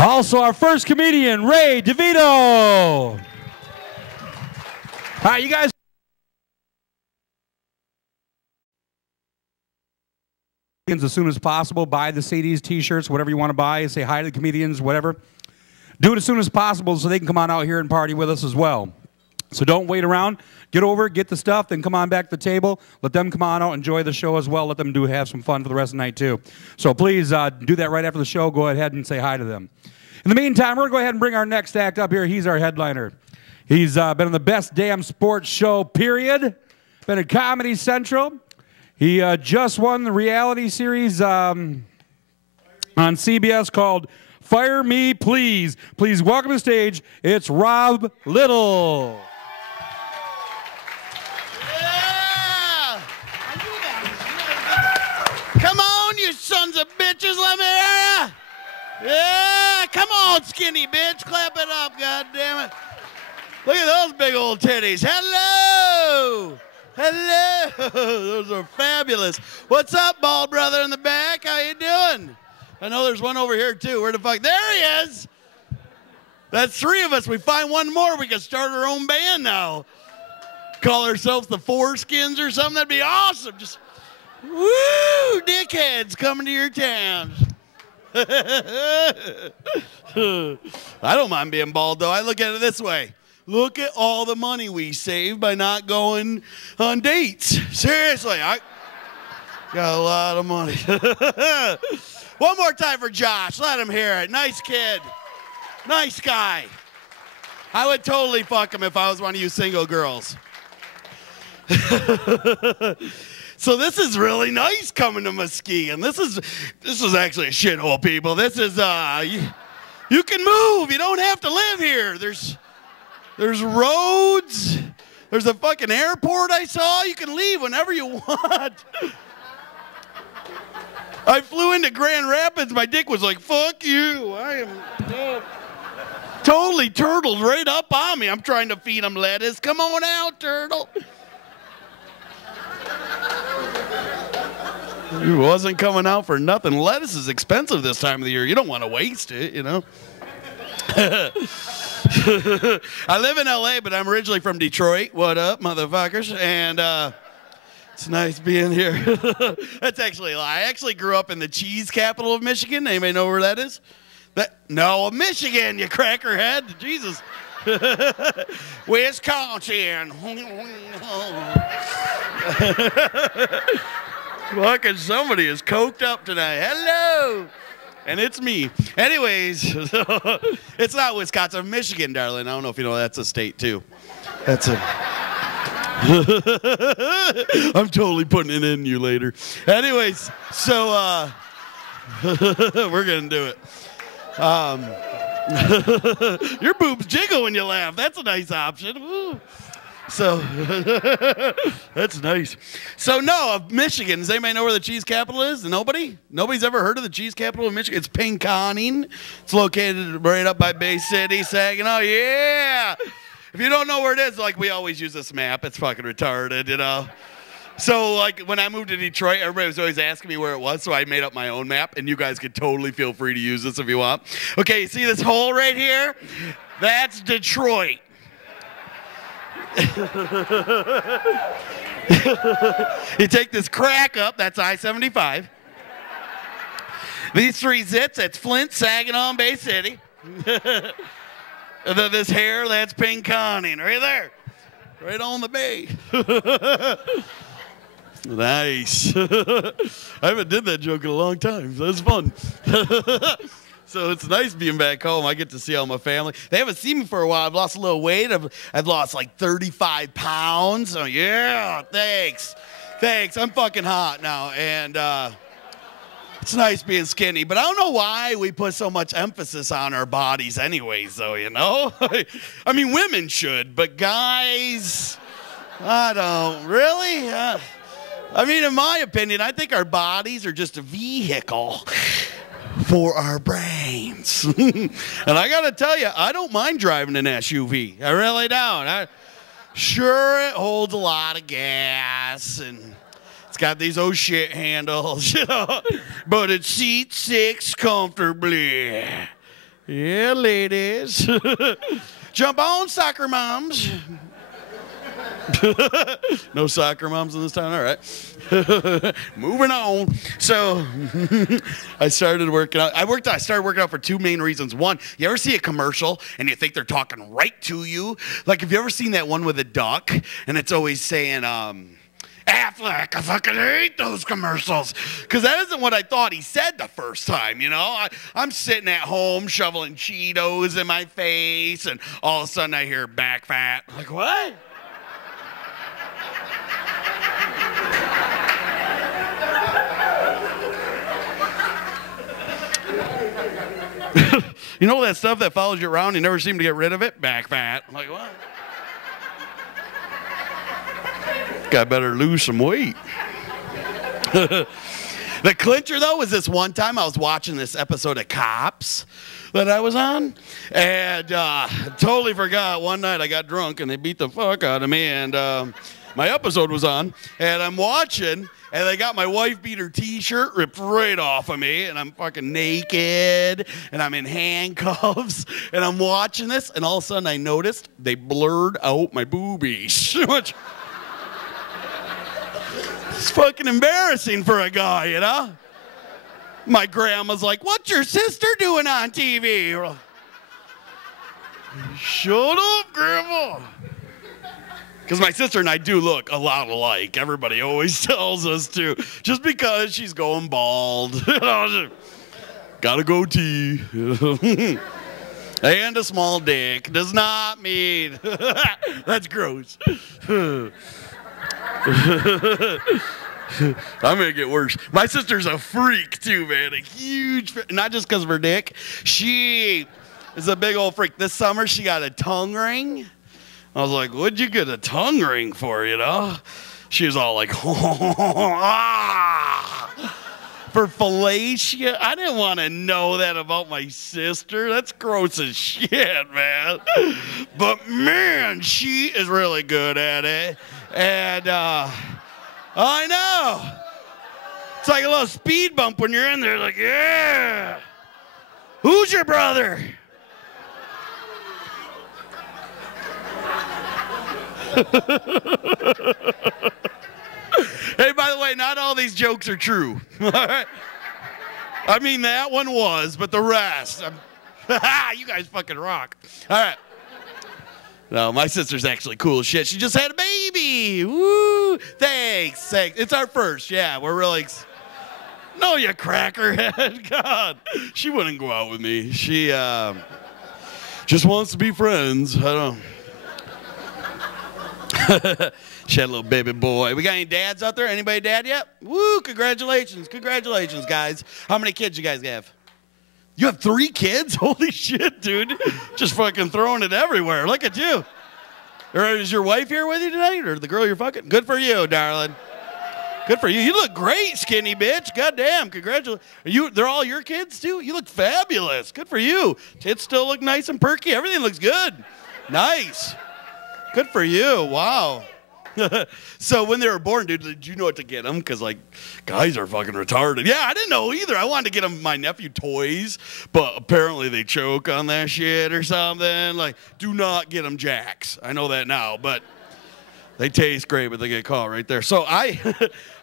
Also, our first comedian, Ray DeVito. All right, you guys. As soon as possible, buy the CDs, T-shirts, whatever you want to buy. Say hi to the comedians, whatever. Do it as soon as possible so they can come on out here and party with us as well. So don't wait around. Get over, get the stuff, then come on back to the table. Let them come on out, enjoy the show as well. Let them have some fun for the rest of the night too. So please do that right after the show. Go ahead and say hi to them. In the meantime, we're going to go ahead and bring our next act up here. He's our headliner. He's been on the best damn sports show, period. Been at Comedy Central. He just won the reality series on CBS called Fire Me, Please. Please welcome to the stage, it's Rob Little. Yeah! Come on, you sons of bitches, let me hear ya! Yeah, come on, skinny bitch, clap it up, goddammit. Look at those big old titties. Hello! Hello! Those are fabulous. What's up, bald brother in the back? How you doing? I know there's one over here, too. Where the fuck? There he is! That's three of us. We find one more, we can start our own band now. Call ourselves the Foreskins or something. That'd be awesome. Just, woo! Dickheads coming to your towns. I don't mind being bald, though. I look at it this way. Look at all the money we saved by not going on dates. Seriously, I got a lot of money. One more time for Josh. Let him hear it. Nice kid. Nice guy. I would totally fuck him if I was one of you single girls. So this is really nice coming to Muskegon. This is actually a shithole, people. This is you can move. You don't have to live here. There's roads. There's a fucking airport I saw. You can leave whenever you want. I flew into Grand Rapids. My dick was like, fuck you. I am totally turtled right up on me. I'm trying to feed him lettuce. Come on out, turtle. He wasn't coming out for nothing. Lettuce is expensive this time of the year. You don't want to waste it, you know. I live in L.A., but I'm originally from Detroit. What up, motherfuckers? And it's nice being here. That's actually a lie. I actually grew up in the cheese capital of Michigan. Anybody know where that is? No, Michigan, you crackerhead. Jesus. Wisconsin. Fucking somebody is coked up tonight. Hello. And it's me. Anyways, it's not Wisconsin, Michigan, darling. I don't know if you know that's a state, too. That's a... I'm totally putting it in you later. Anyways, so we're going to do it. Your boobs jiggle when you laugh. That's a nice option. Woo. So, that's nice. So, no, Michigan. Does anybody know where the cheese capital is? Nobody? Nobody's ever heard of the cheese capital of Michigan? It's Pinconning. It's located right up by Bay City, Saginaw. Yeah! If you don't know where it is, like, we always use this map. It's fucking retarded, you know? So, like, when I moved to Detroit, everybody was always asking me where it was, so I made up my own map, and you guys could totally feel free to use this if you want. Okay, you see this hole right here? That's Detroit. You take this crack up, that's I-75. These three zits, that's Flint, Saginaw, and Bay City. And then this hair, that's Pinconning, right there. Right on the bay. Nice. I haven't did that joke in a long time, so it's fun. So it's nice being back home. I get to see all my family. They haven't seen me for a while. I've lost a little weight. I've lost like 35 pounds. So yeah, thanks. Thanks. I'm fucking hot now. And it's nice being skinny. But I don't know why we put so much emphasis on our bodies anyways, though, you know? I mean, women should, but guys, I don't. Really? I mean, in my opinion, I think our bodies are just a vehicle for our brains. And I gotta tell you, I don't mind driving an SUV. I really don't. Sure, it holds a lot of gas and it's got these oh shit handles, you know, but it seats six comfortably. Yeah, ladies. Jump on, soccer moms. No soccer moms in this town? All right. Moving on. So I started working out. I started working out for two main reasons. One, you ever see a commercial and you think they're talking right to you? Like, have you ever seen that one with a duck and it's always saying, Affleck, I fucking hate those commercials. Because that isn't what I thought he said the first time, you know? I'm sitting at home shoveling Cheetos in my face, and all of a sudden I hear back fat. I'm like, what? You know that stuff that follows you around, you never seem to get rid of it? Back fat. I'm like, what? I better lose some weight. The clincher, though, was this one time I was watching this episode of Cops that I was on, and totally forgot. One night I got drunk, and they beat the fuck out of me, and my episode was on, and I'm watching, and they got my wife beater T-shirt ripped right off of me, and I'm fucking naked, and I'm in handcuffs, and I'm watching this, and all of a sudden I noticed they blurred out my boobies. It's fucking embarrassing for a guy, you know? My grandma's like, what's your sister doing on TV? Shut up, Grandma. Because my sister and I do look a lot alike. Everybody always tells us to. Just because she's going bald. Got a goatee. And a small dick does not mean. That's gross. I'm gonna get worse. My sister's a freak too, man. A huge, not just because of her dick. She is a big old freak. This summer she got a tongue ring. I was like, what'd you get a tongue ring for, you know? She was all like, for fellatio. I didn't want to know that about my sister. That's gross as shit, man. But man, she is really good at it. And I know. It's like a little speed bump when you're in there, like, yeah. Who's your brother? Hey, by the way, not all these jokes are true. All right? I mean, that one was, but the rest. You guys fucking rock. All right. No, my sister's actually cool as shit. She just had a baby. Woo! Thanks. It's our first. Yeah, we're really. No, you crackerhead. God, she wouldn't go out with me. She just wants to be friends. I don't. She had a little baby boy. We got any dads out there? Anybody dad yet? Woo! Congratulations. Congratulations, guys. How many kids you guys have? You have 3 kids? Holy shit, dude. Just fucking throwing it everywhere. Look at you. Or is your wife here with you tonight? Or the girl you're fucking? Good for you, darling. Good for you. You look great, skinny bitch. Goddamn. Congratulations. They're all your kids, too? You look fabulous. Good for you. Tits still look nice and perky. Everything looks good. Nice. Good for you. Wow. So when they were born, dude, did you know what to get them? Because, like, guys are fucking retarded. Yeah, I didn't know either. I wanted to get them, my nephew, toys, but apparently they choke on that shit or something. Like, do not get them Jacks. I know that now, but they taste great, but they get caught right there. So I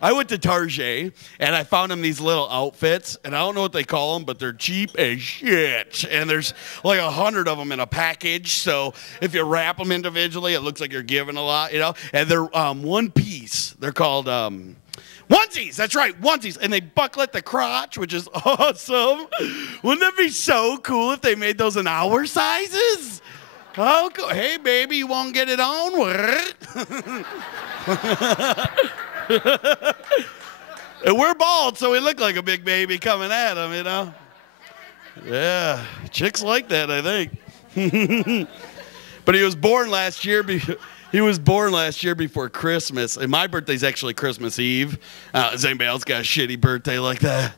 went to Target, and I found them these little outfits, and I don't know what they call them, but they're cheap as shit. And there's like 100 of them in a package, so if you wrap them individually, it looks like you're giving a lot, you know? And they're one piece. They're called onesies. That's right, onesies. And they buckle at the crotch, which is awesome. Wouldn't that be so cool if they made those in our sizes? Oh, hey, baby, you won't get it on? And we're bald, so we look like a big baby coming at him, you know? Yeah, chicks like that, I think. But he was born last year. He was born last year before Christmas, and my birthday's actually Christmas Eve. Does anybody else got a shitty birthday like that?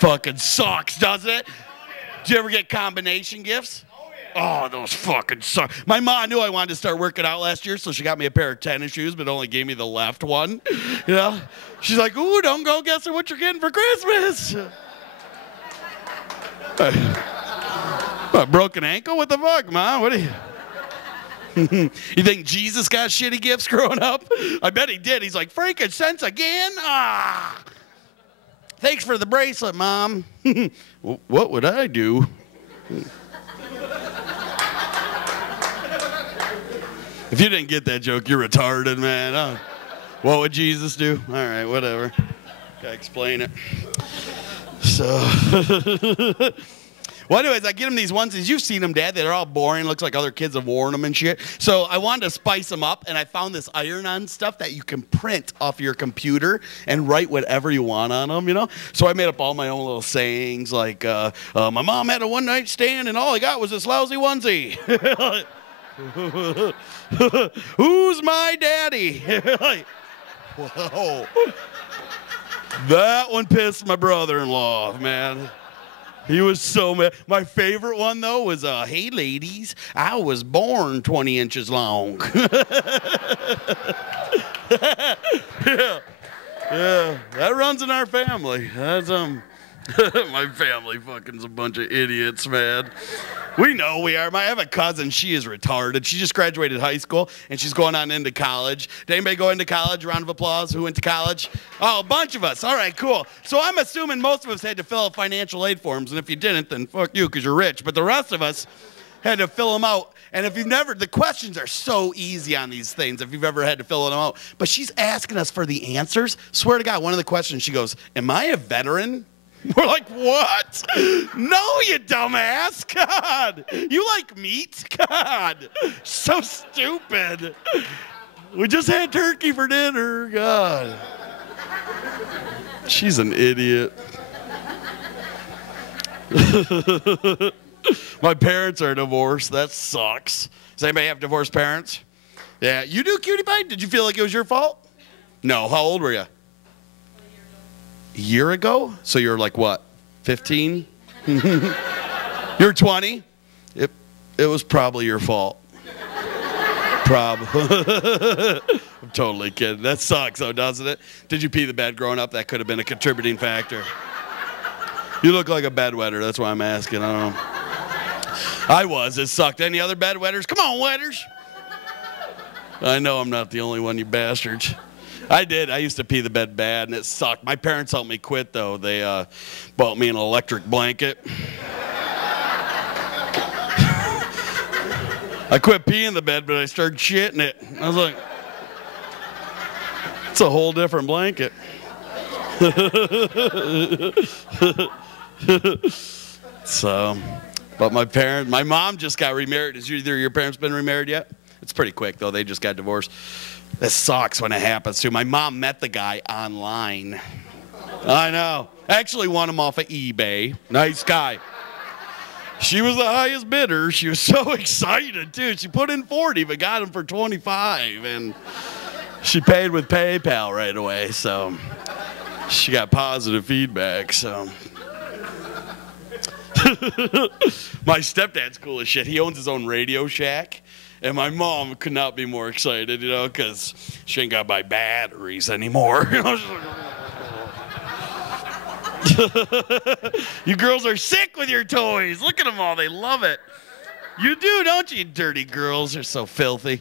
Fucking sucks, doesn't it? Do you ever get combination gifts? Oh, those fucking suck. My mom knew I wanted to start working out last year, so she got me a pair of tennis shoes, but only gave me the left one. You know? She's like, ooh, don't go guessing what you're getting for Christmas. A broken ankle? What the fuck, Mom? What are you? You think Jesus got shitty gifts growing up? I bet he did. He's like, frankincense again? Ah. Thanks for the bracelet, Mom. What would I do? If you didn't get that joke, you're retarded, man. Oh, what would Jesus do? All right, whatever. Gotta explain it. So, well, anyways, I get him these onesies. You've seen them, Dad. They're all boring. Looks like other kids have worn them and shit. So I wanted to spice them up, and I found this iron-on stuff that you can print off your computer and write whatever you want on them, you know? So I made up all my own little sayings, like, my mom had a one-night stand, and all I got was this lousy onesie. Who's my daddy? Like, whoa. That one pissed my brother-in-law off, man. He was so mad. My favorite one, though, was, hey, ladies, I was born 20 inches long. Yeah, that runs in our family. That's, my family fucking's a bunch of idiots, man. We know we are. I have a cousin. She is retarded. She just graduated high school, and she's going on into college. Did anybody go into college? Round of applause. Who went to college? Oh, a bunch of us. All right, cool. So I'm assuming most of us had to fill out financial aid forms, and if you didn't, then fuck you because you're rich. But the rest of us had to fill them out. And if you've never, the questions are so easy on these things if you've ever had to fill them out. But she's asking us for the answers. Swear to God, one of the questions, she goes, am I a veteran? We're like, what? No, you dumbass. God. You like meat? God. So stupid. We just had turkey for dinner. God. She's an idiot. My parents are divorced. That sucks. Does anybody have divorced parents? Yeah. You do, cutie pie? Did you feel like it was your fault? No. How old were you? A year ago? So you're like what, 15? You're 20? It was probably your fault. I'm totally kidding. That sucks though, doesn't it? Did you pee the bed growing up? That could have been a contributing factor. You look like a bedwetter. That's why I'm asking. I don't know. I was. It sucked. Any other bedwetters? Come on, wetters. I know I'm not the only one, you bastards. I did. I used to pee the bed bad, and it sucked. My parents helped me quit, though. They bought me an electric blanket. I quit peeing the bed, but I started shitting it. I was like, it's a whole different blanket. So, but my mom just got remarried. Has either your parents been remarried yet? It's pretty quick, though. They just got divorced. This sucks when it happens, too. My mom met the guy online. I know. Actually won him off of eBay. Nice guy. She was the highest bidder. She was so excited, too. She put in 40, but got him for 25. And she paid with PayPal right away, so she got positive feedback, so. My stepdad's cool as shit. He owns his own Radio Shack. And my mom could not be more excited, you know, because she ain't got to buy batteries anymore. You girls are sick with your toys. Look at them all. They love it. You do, don't you, dirty girls? You're so filthy.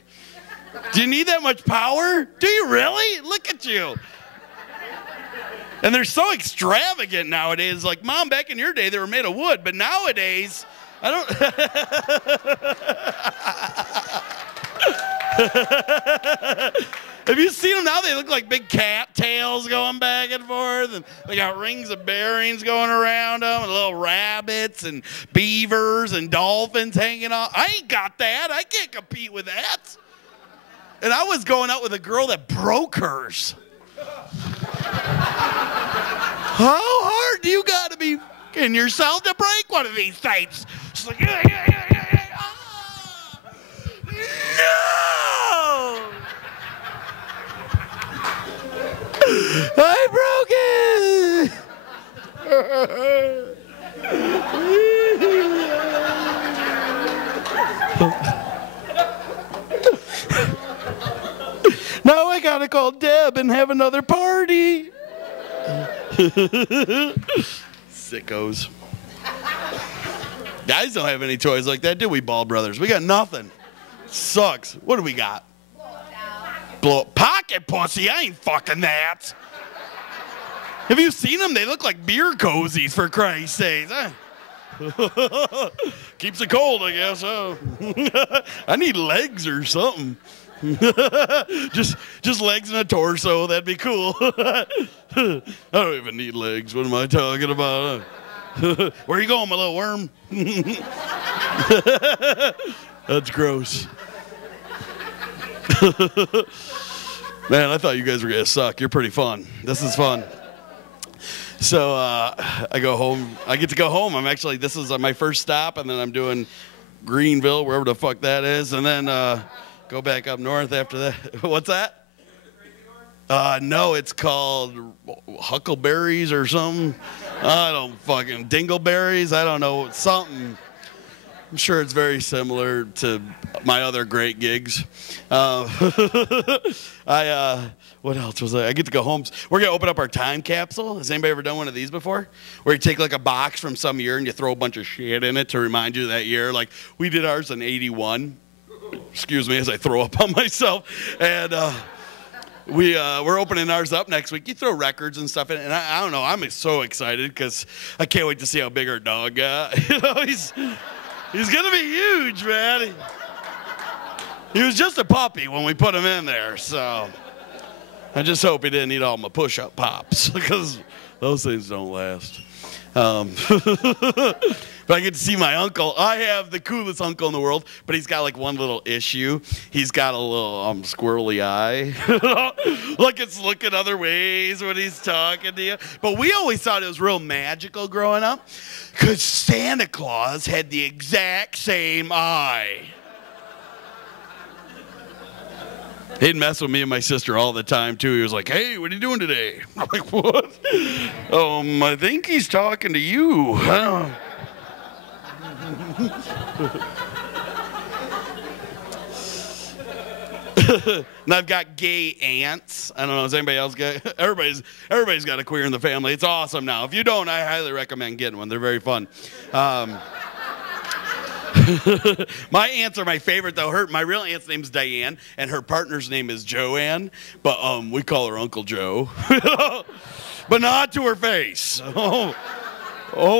Do you need that much power? Do you really? Look at you. And they're so extravagant nowadays. Like, Mom, back in your day, they were made of wood. But nowadays, I don't... Have you seen them now? They look like big cat tails going back and forth, and they got rings of bearings going around them, and little rabbits and beavers and dolphins hanging off. I ain't got that. I can't compete with that. And I was going out with a girl that broke hers. How hard do you got to be in yourself to break one of these things? She's like, yeah. No! I broke it! Now I gotta call Deb and have another party. Sickos. Guys don't have any toys like that, do we, Ball Brothers? We got nothing. Sucks. What do we got? Pocket pussy. I ain't fucking that. Have you seen them? They look like beer cozies, for Christ's sakes. Keeps it cold, I guess. Oh. I need legs or something. just legs and a torso. That'd be cool. I don't even need legs. What am I talking about? Where you going, my little worm? That's gross. Man, I thought you guys were gonna suck. You're pretty fun. This is fun. So I go home. I get to go home. This is my first stop, and then I'm doing Greenville, wherever the fuck that is, and then go back up north after that. What's that? No, it's called Huckleberries or something. I don't fucking Dingleberries. I don't know, something. I'm sure it's very similar to my other great gigs. What else was I get to go home. We're going to open up our time capsule. Has anybody ever done one of these before? Where you take like a box from some year and you throw a bunch of shit in it to remind you of that year. Like we did ours in 81. Excuse me as I throw up on myself. And we're opening ours up next week. You throw records and stuff in it. And I don't know. I'm so excited because I can't wait to see how big our dog got. You know, he's going to be huge, man. He was just a puppy when we put him in there, so I just hope he didn't eat all my push-up pops because those things don't last. But I get to see my uncle. I have the coolest uncle in the world, but he's got like one little issue. He's got a little squirrely eye. Like it's looking other ways when he's talking to you. But we always thought it was real magical growing up because Santa Claus had the exact same eye. He'd mess with me and my sister all the time, too. He was like, hey, what are you doing today? I'm like, what? I think he's talking to you. And I've got gay aunts. I don't know, does anybody else get? Everybody's got a queer in the family. It's awesome now. If you don't, I highly recommend getting one. They're very fun. My aunts are my favorite, though. My real aunt's name's Diane, and her partner's name is Joanne, but we call her Uncle Joe. But not to her face. Oh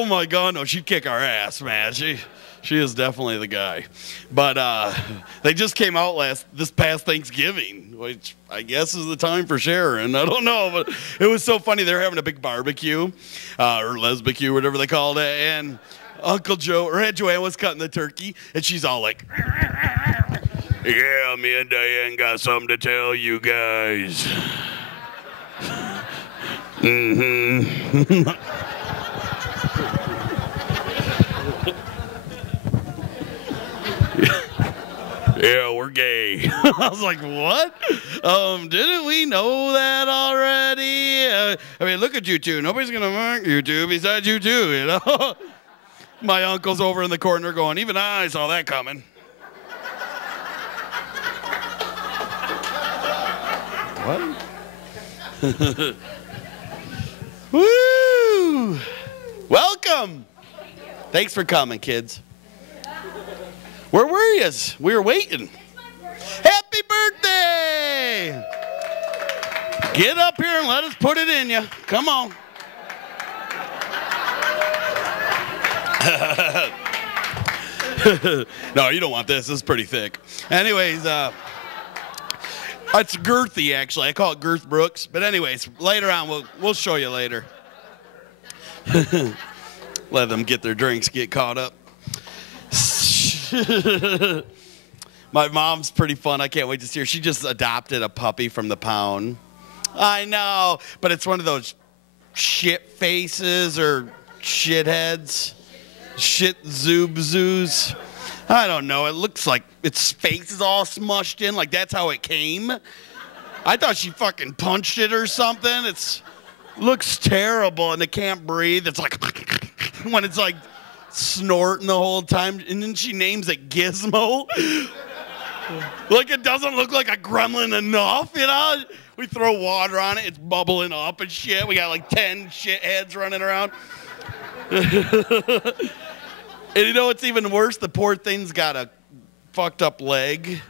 my God, no, she'd kick our ass, man. She is definitely the guy. But they just came out this past Thanksgiving, which I guess is the time for sharing. I don't know, but it was so funny. They were having a big barbecue, or lesbicue, whatever they called it, and Uncle Joe, or Aunt Joanne was cutting the turkey, and she's all like, yeah, me and Diane got something to tell you guys. Mm-hmm. Yeah, we're gay. I was like, what? Didn't we know that already? I mean, look at you two. Nobody's going to mark you two besides you two, you know? My uncle's over in the corner going, even I saw that coming. What? Woo! Welcome. Thanks for coming, kids. Where were you? We were waiting. Happy birthday! Get up here and let us put it in you. Come on. No, you don't want this. This is pretty thick. Anyways, it's girthy, actually. I call it Girth Brooks. But anyways, later on, we'll show you later. Let them get their drinks, get caught up. My mom's pretty fun. I can't wait to see her. She just adopted a puppy from the pound. I know, but it's one of those shit faces or shitheads. Shit zoos. I don't know. It looks like its face is all smushed in. Like that's how it came. I thought she fucking punched it or something. Looks terrible and it can't breathe. It's like when it's like snorting the whole time. And then she names it Gizmo. Like it doesn't look like a gremlin enough, you know? We throw water on it. It's bubbling up and shit. We got like 10 shitheads running around. And you know what's even worse? The poor thing's got a fucked up leg.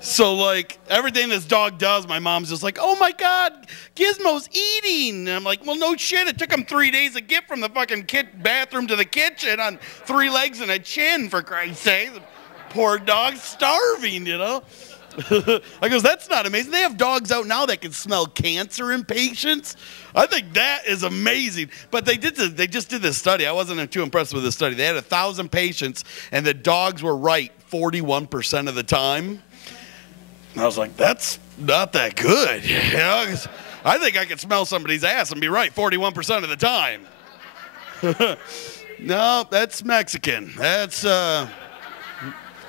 So, like, everything this dog does, my mom's just like, oh, my God, Gizmo's eating. And I'm like, well, no shit. It took him 3 days to get from the fucking bathroom to the kitchen on 3 legs and a chin, for Christ's sake. The poor dog's starving, you know? I goes, that's not amazing. They have dogs out now that can smell cancer in patients. I think that is amazing. But they just did this study. I wasn't too impressed with this study. They had 1,000 patients, and the dogs were right 41% of the time. And I was like, that's not that good. You know, 'cause I think I could smell somebody's ass and be right 41% of the time. No, that's Mexican. That's, or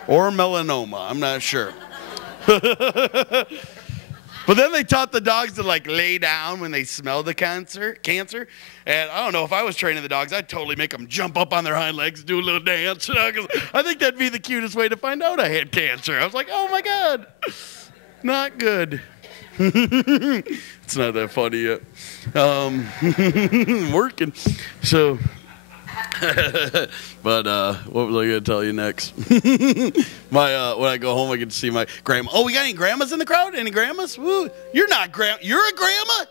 melanoma. I'm not sure. But then they taught the dogs to, like, lay down when they smell the cancer. And I don't know, if I was training the dogs, I'd totally make them jump up on their hind legs, do a little dance. You know, 'cause I think that'd be the cutest way to find out I had cancer. I was like, oh, my God. Not good. It's not that funny yet. Working. So, but what was I going to tell you next? When I go home, I get to see my grandma. Oh, we got any grandmas in the crowd? Any grandmas? Woo. You're not grandma. You're a grandma?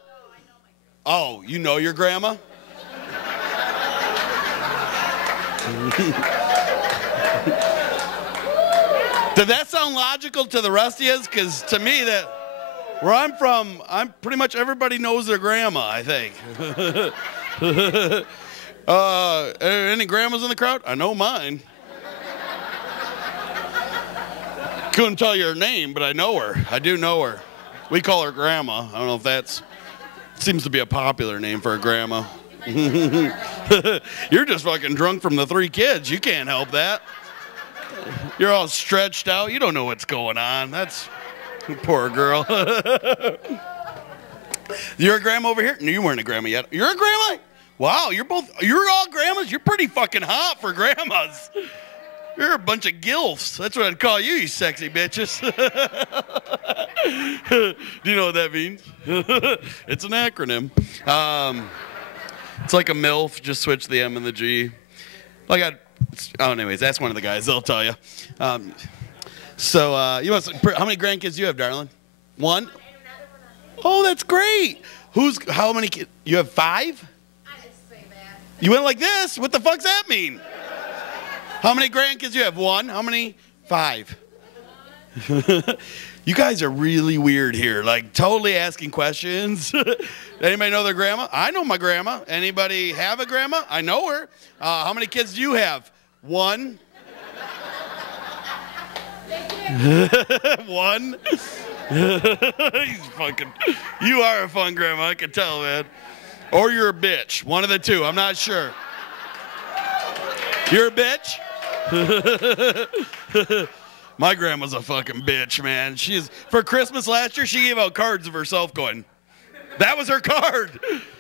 Oh, you know your grandma? Did that sound logical to the rest of you? Because to me, where I'm from, pretty much everybody knows their grandma, I think. Any grandmas in the crowd? I know mine. Couldn't tell you her name, but I know her. I do know her. We call her Grandma. I don't know if seems to be a popular name for a grandma. You're just fucking drunk from the 3 kids. You can't help that. You're all stretched out. You don't know what's going on. That's poor girl. You're a grandma over here? No, you weren't a grandma yet. You're a grandma? Wow, you're all grandmas? You're pretty fucking hot for grandmas. You're a bunch of gilfs. That's what I'd call you, you sexy bitches. Do you know what that means? It's an acronym. It's like a MILF, just switch the M and the G. Anyways, that's one of the guys. They'll tell you. How many grandkids do you have, darling? 1? Oh, that's great. How many kids? You have 5? I just say that. You went like this? What the fuck's that mean? How many grandkids do you have? 1? How many? 5. You guys are really weird here, like totally asking questions. Anybody know their grandma? I know my grandma. Anybody have a grandma? I know her. How many kids do you have? 1? 1? You are a fun grandma, I can tell, man. Or you're a bitch. One of the two, I'm not sure. You're a bitch? My grandma's a fucking bitch, man. For Christmas last year, she gave out cards of herself going, that was her card.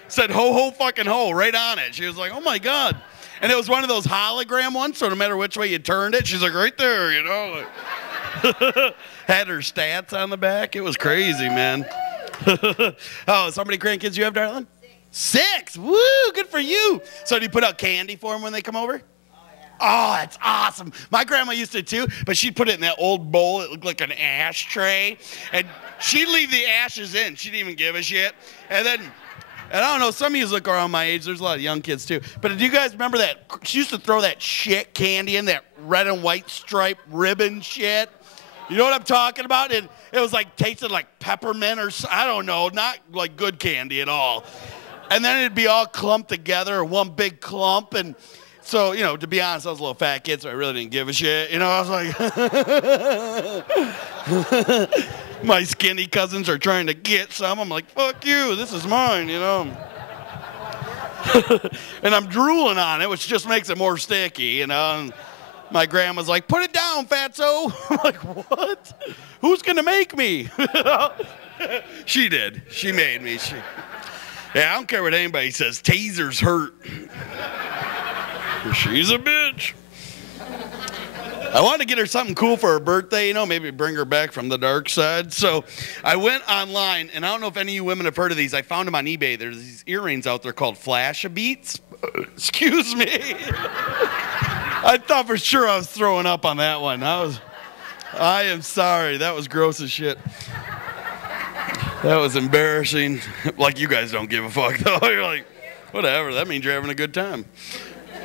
Said ho, ho, fucking ho, right on it. She was like, oh my God. And it was one of those hologram ones, so no matter which way you turned it, she's like, right there, you know. Had her stats on the back. It was crazy, man. Oh, how many grandkids you have, darling? 6. Woo, good for you. So do you put out candy for them when they come over? Oh, that's awesome. My grandma used to too, but she'd put it in that old bowl. It looked like an ashtray. And she'd leave the ashes in. She didn't even give a shit. And I don't know, some of you look around my age. There's a lot of young kids too. But do you guys remember that? She used to throw that shit candy in, that red and white striped ribbon shit. You know what I'm talking about? It was like, tasted like peppermint or I don't know, not like good candy at all. And then it'd be all clumped together, one big clump. And so, you know, to be honest, I was a little fat kid, so I really didn't give a shit. You know, I was like, my skinny cousins are trying to get some. I'm like, fuck you, this is mine, you know. And I'm drooling on it, which just makes it more sticky, you know. And my grandma's like, put it down, fatso. I'm like, what? Who's going to make me? She did. She made me. Yeah, I don't care what anybody says. Tasers hurt. She's a bitch. I wanted to get her something cool for her birthday, you know, maybe bring her back from the dark side. So I went online, and I don't know if any of you women have heard of these. I found them on eBay. There's these earrings out there called Flash-A-Beats. Excuse me. I thought for sure I was throwing up on that one. I am sorry. That was gross as shit. That was embarrassing. Like, you guys don't give a fuck, though. You're like, whatever. That means you're having a good time.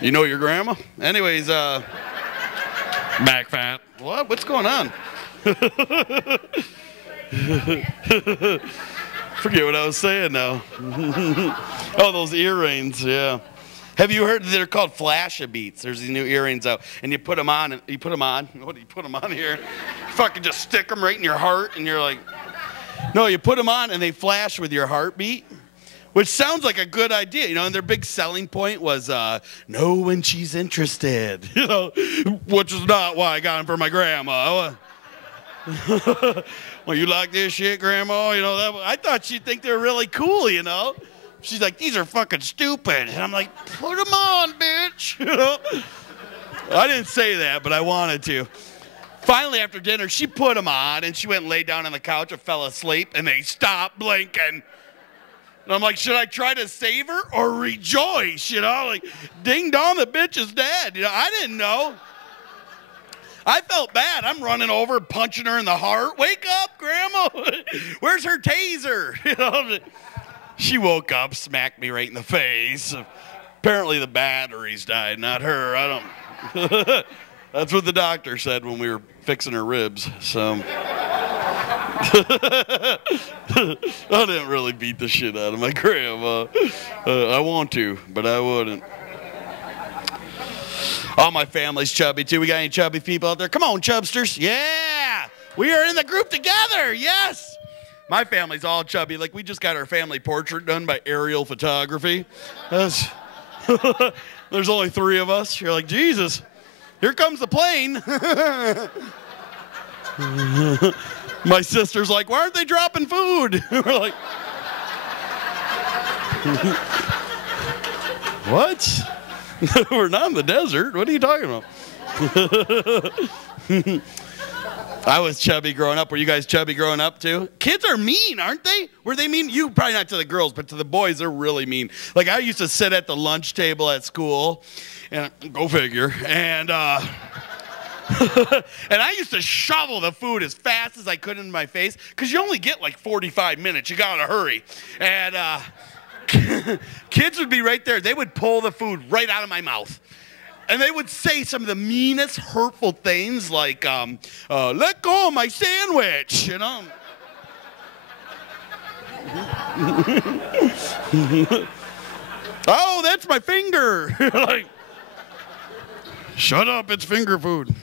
You know your grandma? Anyways, back fat. What? What's going on? Forget what I was saying now. Oh, those earrings, yeah. Have you heard they're called Flash-A-Beats? There's these new earrings out, and you put them on, What do you put them on here? You fucking just stick them right in your heart, and you're like, no, you put them on, and they flash with your heartbeat, which sounds like a good idea, you know, and their big selling point was, know when she's interested, you know, which is not why I got them for my grandma. Well, you like this shit, Grandma? You know, I thought she'd think they're really cool, you know? She's like, these are fucking stupid. And I'm like, put them on, bitch. You know? I didn't say that, but I wanted to. Finally, after dinner, she put them on, and she went and laid down on the couch and fell asleep, and they stopped blinking. And I'm like, should I try to save her or rejoice? You know, like, ding dong, the bitch is dead. You know, I didn't know. I felt bad. I'm running over, punching her in the heart. Wake up, Grandma. Where's her taser? You know, she woke up, smacked me right in the face. Apparently the batteries died, not her. I don't. That's what the doctor said when we were fixing her ribs. So I didn't really beat the shit out of my grandma. I want to, but I wouldn't. All my family's chubby, too. We got any chubby people out there? Come on, chubsters. Yeah. We are in the group together. Yes. My family's all chubby. Like, we just got our family portrait done by aerial photography. There's only 3 of us. You're like, Jesus, here comes the plane. My sister's like, why aren't they dropping food? We're like, what? We're not in the desert. What are you talking about? I was chubby growing up. Were you guys chubby growing up too? Kids are mean, aren't they? Were they mean? You probably not to the girls, but to the boys, they're really mean. Like, I used to sit at the lunch table at school, and go figure, and and I used to shovel the food as fast as I could in my face, because you only get like 45 minutes. You gotta hurry. And kids would be right there. They would pull the food right out of my mouth. And they would say some of the meanest, hurtful things like, let go of my sandwich, you know. Oh, that's my finger. Like, shut up, it's finger food.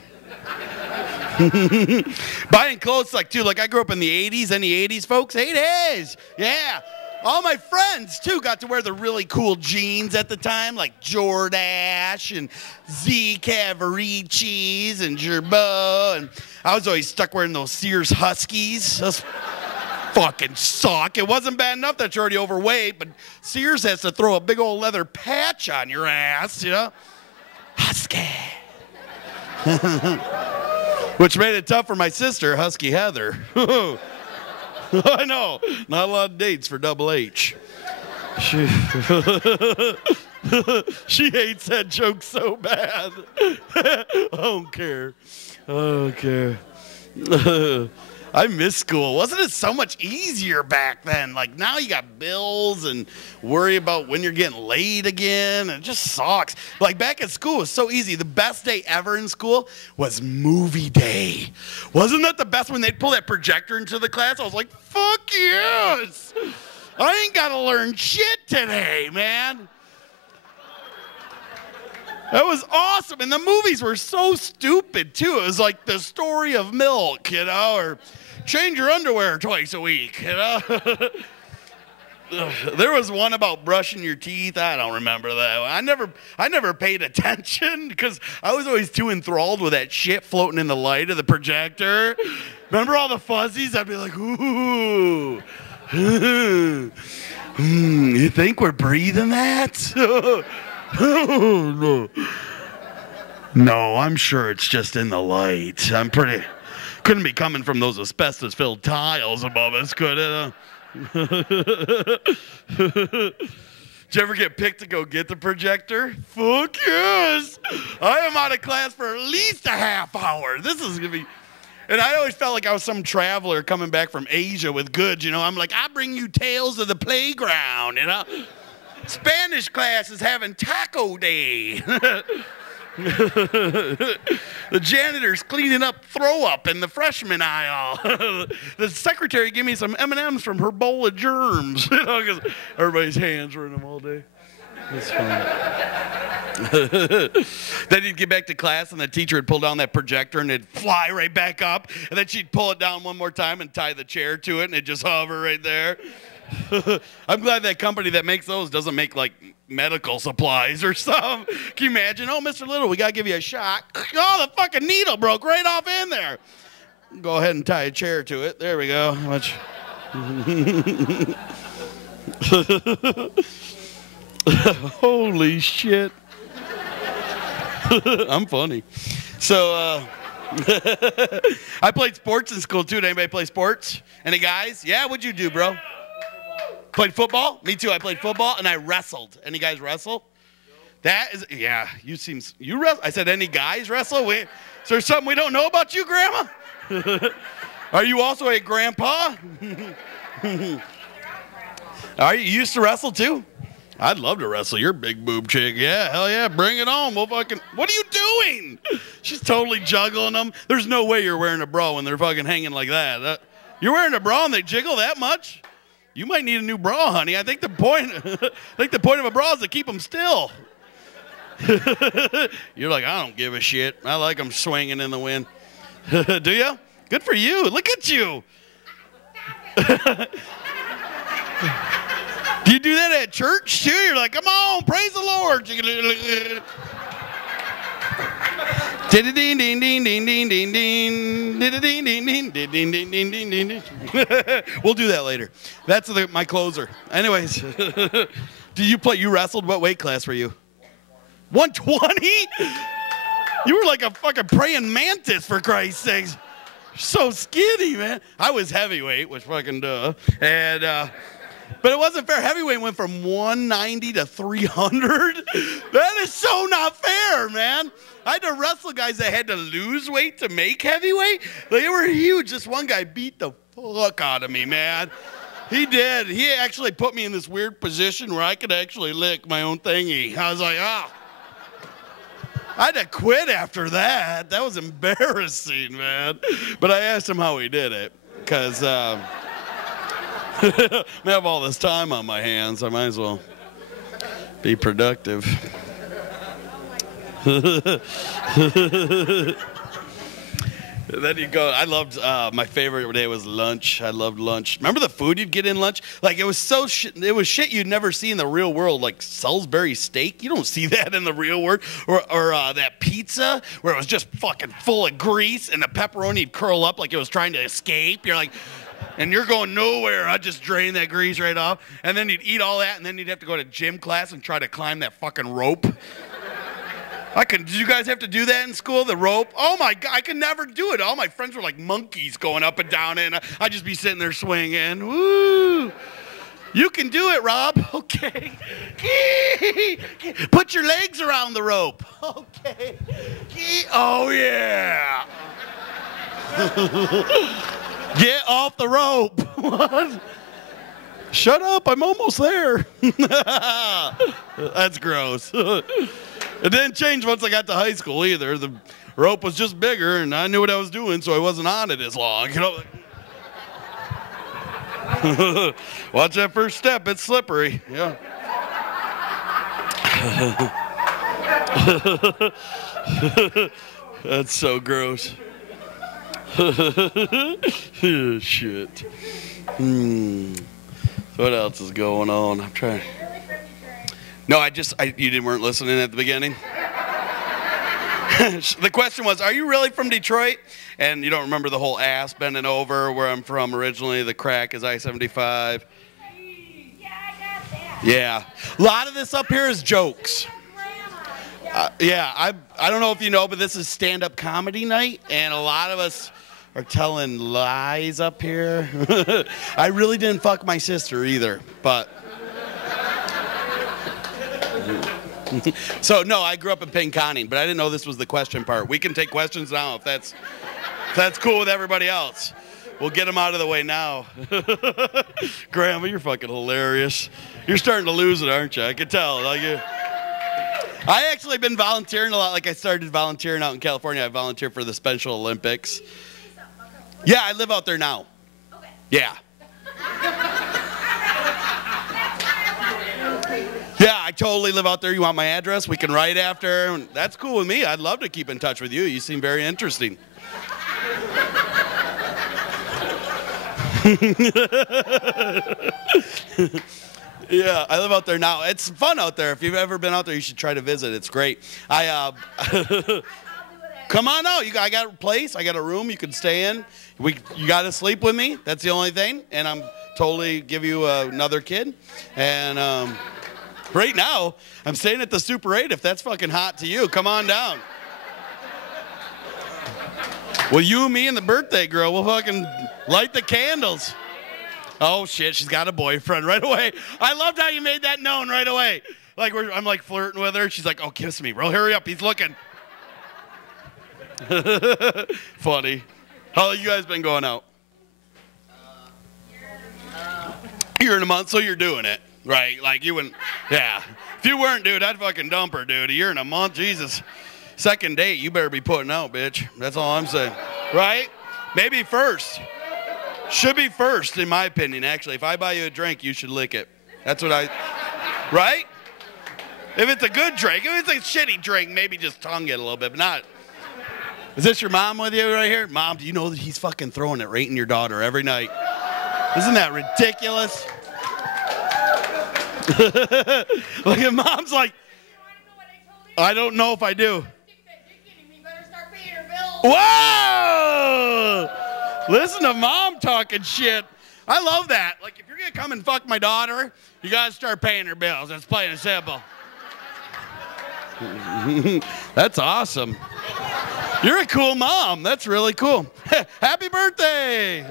Buying clothes, like, too, like, I grew up in the 80s. Any 80s folks? 80s, yeah. All my friends, too, got to wear the really cool jeans at the time, like Jordache and Z Cavariccis and Gerbeau. And I was always stuck wearing those Sears Huskies. Those fucking suck. It wasn't bad enough that you're already overweight, but Sears has to throw a big old leather patch on your ass, you know? Husky. Which made it tough for my sister, Husky Heather. I know. Not a lot of dates for Double H. She hates that joke so bad. I don't care. I don't care. I miss school. Wasn't it so much easier back then? Like, now you got bills and worry about when you're getting late again. It just sucks. Like, back at school, it was so easy. The best day ever in school was movie day. Wasn't that the best when they'd pull that projector into the class? I was like, fuck yes. I ain't got to learn shit today, man. That was awesome. And the movies were so stupid, too. It was like The Story of Milk, you know, or change your underwear twice a week, you know. There was one about brushing your teeth. I don't remember that one. I never paid attention because I was always too enthralled with that shit floating in the light of the projector. Remember all the fuzzies? I'd be like, ooh. You think we're breathing that? No. No, I'm sure it's just in the light. Couldn't be coming from those asbestos-filled tiles above us, could it? Did you ever get picked to go get the projector? Fuck yes. I am out of class for at least a half hour. This is going to be... And I always felt like I was some traveler coming back from Asia with goods, you know. I'm like, I bring you tales of the playground, you know. Spanish class is having taco day. The janitor's cleaning up throw up in the freshman aisle. The secretary gave me some M&Ms from her bowl of germs, you know, because everybody's hands were in them all day. That's fun. Then you'd get back to class and the teacher would pull down that projector and it'd fly right back up. And then she'd pull it down one more time and tie the chair to it and it'd just hover right there. I'm glad that company that makes those doesn't make like medical supplies or something. Can you imagine? Oh, Mr. Little, we got to give you a shot. Oh, the fucking needle broke right off in there. Go ahead and tie a chair to it. There we go. Much. Holy shit. I'm funny. So, I played sports in school too. Did anybody play sports? Any guys? Yeah, what'd you do, bro? Played football? Me too. I played football and I wrestled. Any guys wrestle? That is, yeah, you wrestle. I said, any guys wrestle? Is there something we don't know about you, Grandma? Are you also a grandpa? Are you used to wrestle too? I'd love to wrestle. You're a big boob chick. Yeah, hell yeah, bring it on. We'll fucking, what are you doing? She's totally juggling them. There's no way you're wearing a bra when they're fucking hanging like that. You're wearing a bra and they jiggle that much? You might need a new bra, honey. I think the point of a bra is to keep them still. You're like, I don't give a shit. I like them swinging in the wind. Do you? Good for you. Look at you. Do you do that at church too? You're like, come on, praise the Lord. We'll do that later. That's my closer. Anyways, you wrestled? What weight class were you? 120? You were like a fucking praying mantis, for Christ's sakes. So skinny, man. I was heavyweight, which fucking duh. And, but it wasn't fair. Heavyweight went from 190 to 300. That is so not fair, man. I had to wrestle guys that had to lose weight to make heavyweight. They were huge. This one guy beat the fuck out of me, man. He did. He actually put me in this weird position where I could actually lick my own thingy. I was like, ah. I had to quit after that. That was embarrassing, man. But I asked him how he did it, because I have all this time on my hands. I might as well be productive. And then you go, I loved, my favorite day was lunch. I loved lunch. Remember the food you'd get in lunch? Like, it was shit you'd never see in the real world, like Salisbury steak. You don't see that in the real world. Or that pizza where it was just fucking full of grease and the pepperoni'd curl up like it was trying to escape. You're like, and you're going nowhere. I'd just drain that grease right off. And then you'd eat all that, and then you'd have to go to gym class and try to climb that fucking rope. Did you guys have to do that in school, the rope? Oh my God, I could never do it. All my friends were like monkeys going up and down, and I'd just be sitting there swinging. Woo! You can do it, Rob. Okay. Put your legs around the rope. Okay. Oh yeah. Get off the rope. What? Shut up, I'm almost there. That's gross. It didn't change once I got to high school either. The rope was just bigger, and I knew what I was doing, so I wasn't on it as long. You know? Watch that first step, it's slippery. Yeah. That's so gross. Shit. What else is going on? I'm trying. No, you weren't listening at the beginning? The question was, are you really from Detroit? And you don't remember the whole ass bending over where I'm from originally. The crack is I-75. Yeah, I got that. Yeah. A lot of this up here is jokes. Yeah, I don't know if you know, but this is stand-up comedy night, and a lot of us are telling lies up here. I really didn't fuck my sister either, but So, no, I grew up in Pinconning, but I didn't know this was the question part. We can take questions now if that's cool with everybody else. We'll get them out of the way now. Grandma, you're fucking hilarious. You're starting to lose it, aren't you? I can tell. I actually been volunteering a lot. Like, I started volunteering out in California. I volunteer for the Special Olympics. Yeah, I live out there now. Okay. Yeah. Yeah, I totally live out there. You want my address? We can write after. That's cool with me. I'd love to keep in touch with you. You seem very interesting. Yeah, I live out there now. It's fun out there. If you've ever been out there, you should try to visit. It's great. Come on out. I got a place. I got a room you can stay in. You got to sleep with me. That's the only thing. And I'm totally give you another kid. And right now, I'm staying at the Super 8. If that's fucking hot to you, come on down. Well, you, me, and the birthday girl will fucking light the candles. Oh, shit, she's got a boyfriend right away. I loved how you made that known right away. Like, I'm, like, flirting with her. She's like, oh, kiss me, bro. Hurry up. He's looking. Funny. How long you guys been going out? Year and a month, so you're doing it, right? Like, you wouldn't, yeah. If you weren't, dude, I'd fucking dump her, dude. A year and a month, Jesus. Second date, you better be putting out, bitch. That's all I'm saying. Right? Maybe first. Should be first, in my opinion, actually. If I buy you a drink, you should lick it. That's what right? If it's a good drink, if it's a shitty drink, maybe just tongue it a little bit, but not. Is this your mom with you right here? Mom, do you know that he's fucking throwing it right in your daughter every night? Isn't that ridiculous? Look at mom's like, I don't know if I do. Whoa! Listen to mom talking shit. I love that. Like, if you're going to come and fuck my daughter, you got to start paying her bills. That's plain and simple. That's awesome. You're a cool mom. That's really cool. Happy birthday.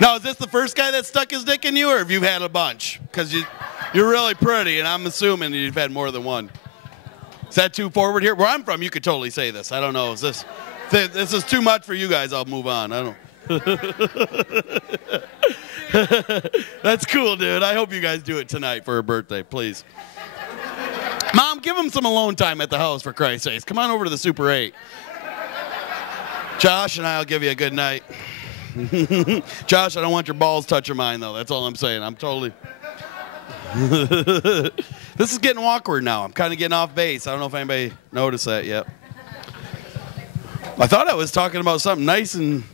Now, is this the first guy that stuck his dick in you, or have you had a bunch? Because you're really pretty, and I'm assuming you've had more than one. Is that too forward here? Where I'm from, you could totally say this. I don't know. Is this is too much for you guys? I'll move on. I don't. That's cool, dude. I hope you guys do it tonight for her birthday, please. Mom, give him some alone time at the house, for Christ's sakes. Come on over to the Super 8. Josh and I will give you a good night. Josh, I don't want your balls touching mine, though. That's all I'm saying. I'm totally... This is getting awkward now. I'm kind of getting off base. I don't know if anybody noticed that yet. I thought I was talking about something nice, and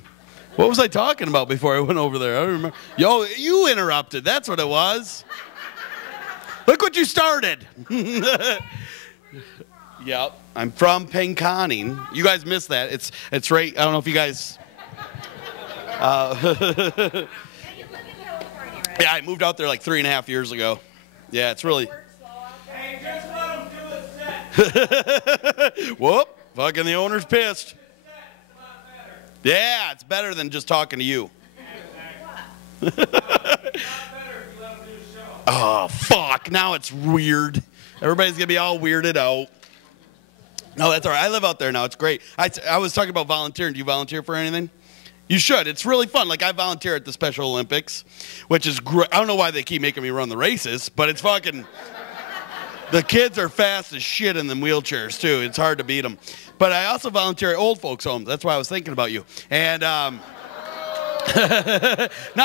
what was I talking about before I went over there? I don't remember. Yo, you interrupted. That's what it was. Look what you started. Yep. I'm from Pinconning. You guys missed that. It's right. I don't know if you guys... Yeah, I moved out there like 3.5 years ago. Yeah, it's really... Hey, just let them do it. Whoop. Fucking the owner's pissed. Yeah, it's better than just talking to you. Oh, fuck. Now it's weird. Everybody's going to be all weirded out. No, that's all right. I live out there now. It's great. I was talking about volunteering. Do you volunteer for anything? You should. It's really fun. Like, I volunteer at the Special Olympics, which is great. I don't know why they keep making me run the races, but it's fucking... The kids are fast as shit in them wheelchairs, too. It's hard to beat them. But I also volunteer at old folks' homes. That's why I was thinking about you. And, not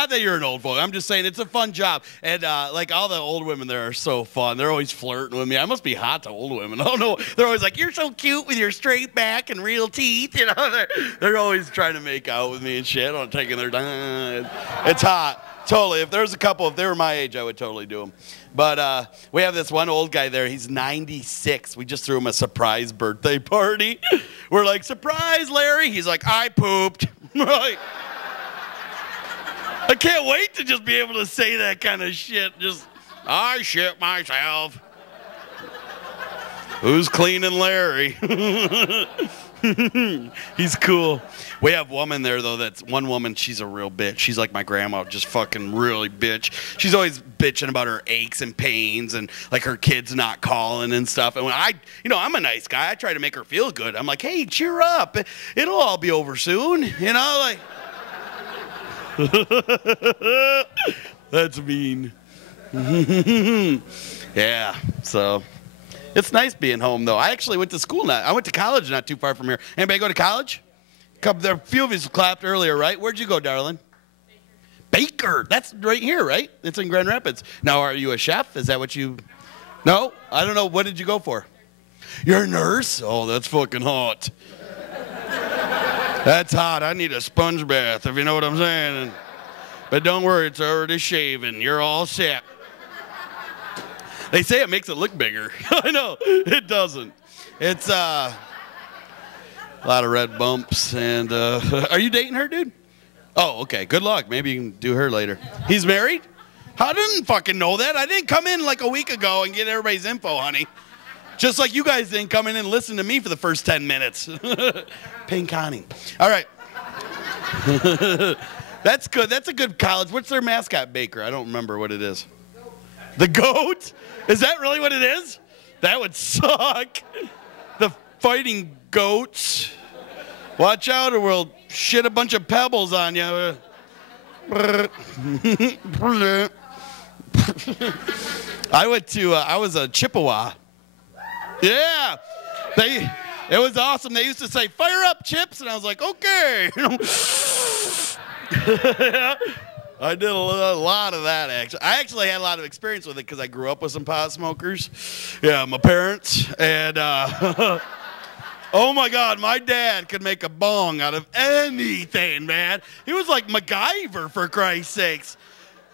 that you're an old folk. I'm just saying it's a fun job. And, like, all the old women there are so fun. They're always flirting with me. I must be hot to old women. I don't know. They're always like, you're so cute with your straight back and real teeth. You know, they're always trying to make out with me and shit. I'm taking their time. It's hot. Totally. If there's a couple, if they were my age, I would totally do them. But we have this one old guy there. He's 96. We just threw him a surprise birthday party. We're like, surprise, Larry. He's like, I pooped. We're like, I can't wait to just be able to say that kind of shit. Just, I shit myself. Who's cleaning Larry? He's cool. We have woman there, though, that's one woman, she's a real bitch. She's like my grandma, just fucking really bitch. She's always bitching about her aches and pains and, like, her kids not calling and stuff. And when I'm a nice guy. I try to make her feel good. I'm like, hey, cheer up. It'll all be over soon. Like. That's mean. Yeah, so it's nice being home, though. I actually went to school I went to college not too far from here. Anybody go to college? A few of us clapped earlier, right? Where'd you go, darling? Baker. That's right here, right? It's in Grand Rapids. Now, are you a chef? Is that what you... No? I don't know. What did you go for? You're a nurse? Oh, that's fucking hot. That's hot. I need a sponge bath, if you know what I'm saying. But don't worry, it's already shaven. You're all set. They say it makes it look bigger. I know. It doesn't. It's a lot of red bumps. And are you dating her, dude? Oh, okay. Good luck. Maybe you can do her later. He's married? I didn't fucking know that. I didn't come in like a week ago and get everybody's info, honey. Just like you guys didn't come in and listen to me for the first 10 minutes. Pink Connie. All right. That's good. That's a good college. What's their mascot, Baker? I don't remember what it is. The goat? Is that really what it is? That would suck. The fighting goats. Watch out or we'll shit a bunch of pebbles on you. I was a Chippewa. Yeah. It was awesome. They used to say, fire up, Chips. And I was like, okay. I did a lot of that, actually. I actually had a lot of experience with it because I grew up with some pot smokers. Yeah, my parents. And, oh, my God, my dad could make a bong out of anything, man. He was like MacGyver, for Christ's sakes.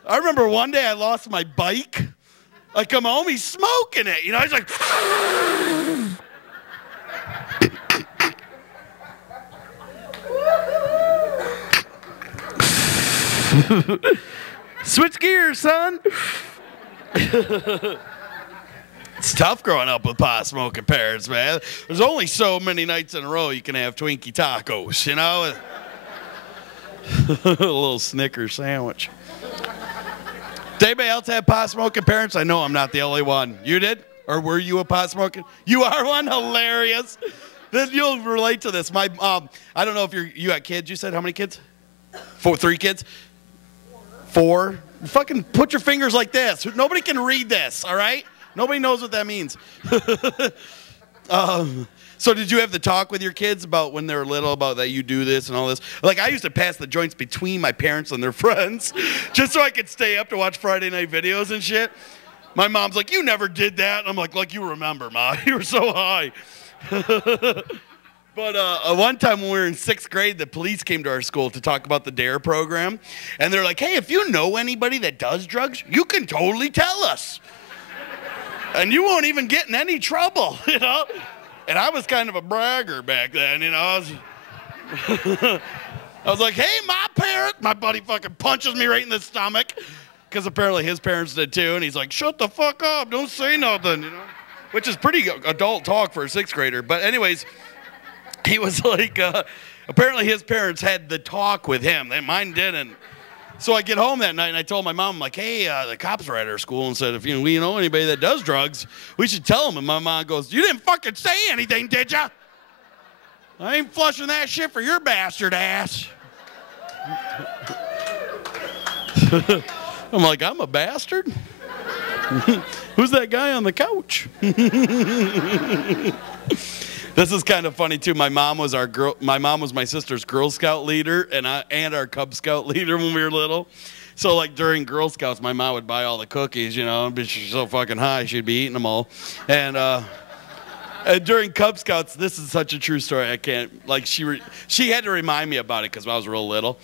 I remember one day I lost my bike. I come home, he's smoking it. He's like... Switch gears, son. It's tough growing up with pot smoking parents, man. There's only so many nights in a row you can have Twinkie tacos, A little Snickers sandwich. Did anybody else have pot smoking parents? I know I'm not the only one. You did? Or were you a pot smoking? You are one? Hilarious. Then you'll relate to this. My I don't know if you got kids. You said how many kids? 3 kids? 4? Fucking put your fingers like this. Nobody can read this, all right? Nobody knows what that means. So did you have the talk with your kids about when they were little about that you do this and all this? Like, I used to pass the joints between my parents and their friends just so I could stay up to watch Friday night videos and shit. My mom's like, you never did that. And I'm like you remember, Ma. You were so high. But one time when we were in 6th grade, the police came to our school to talk about the DARE program. And they're like, hey, if you know anybody that does drugs, you can totally tell us. And you won't even get in any trouble, And I was kind of a bragger back then, I was like, hey, my buddy fucking punches me right in the stomach. Because apparently his parents did too. And he's like, shut the fuck up. Don't say nothing, Which is pretty adult talk for a 6th grader. But anyways... He was like, apparently his parents had the talk with him. Mine didn't. So I get home that night and I told my mom, I'm like, hey, the cops were at our school and said, if we know anybody that does drugs, we should tell them. And my mom goes, you didn't fucking say anything, did ya? I ain't flushing that shit for your bastard ass. I'm like, I'm a bastard? Who's that guy on the couch? This is kind of funny too. My mom was my sister's Girl Scout leader and our Cub Scout leader when we were little. So like during Girl Scouts, my mom would buy all the cookies, but she's so fucking high she'd be eating them all. And during Cub Scouts, this is such a true story. I can't she had to remind me about it because I was real little.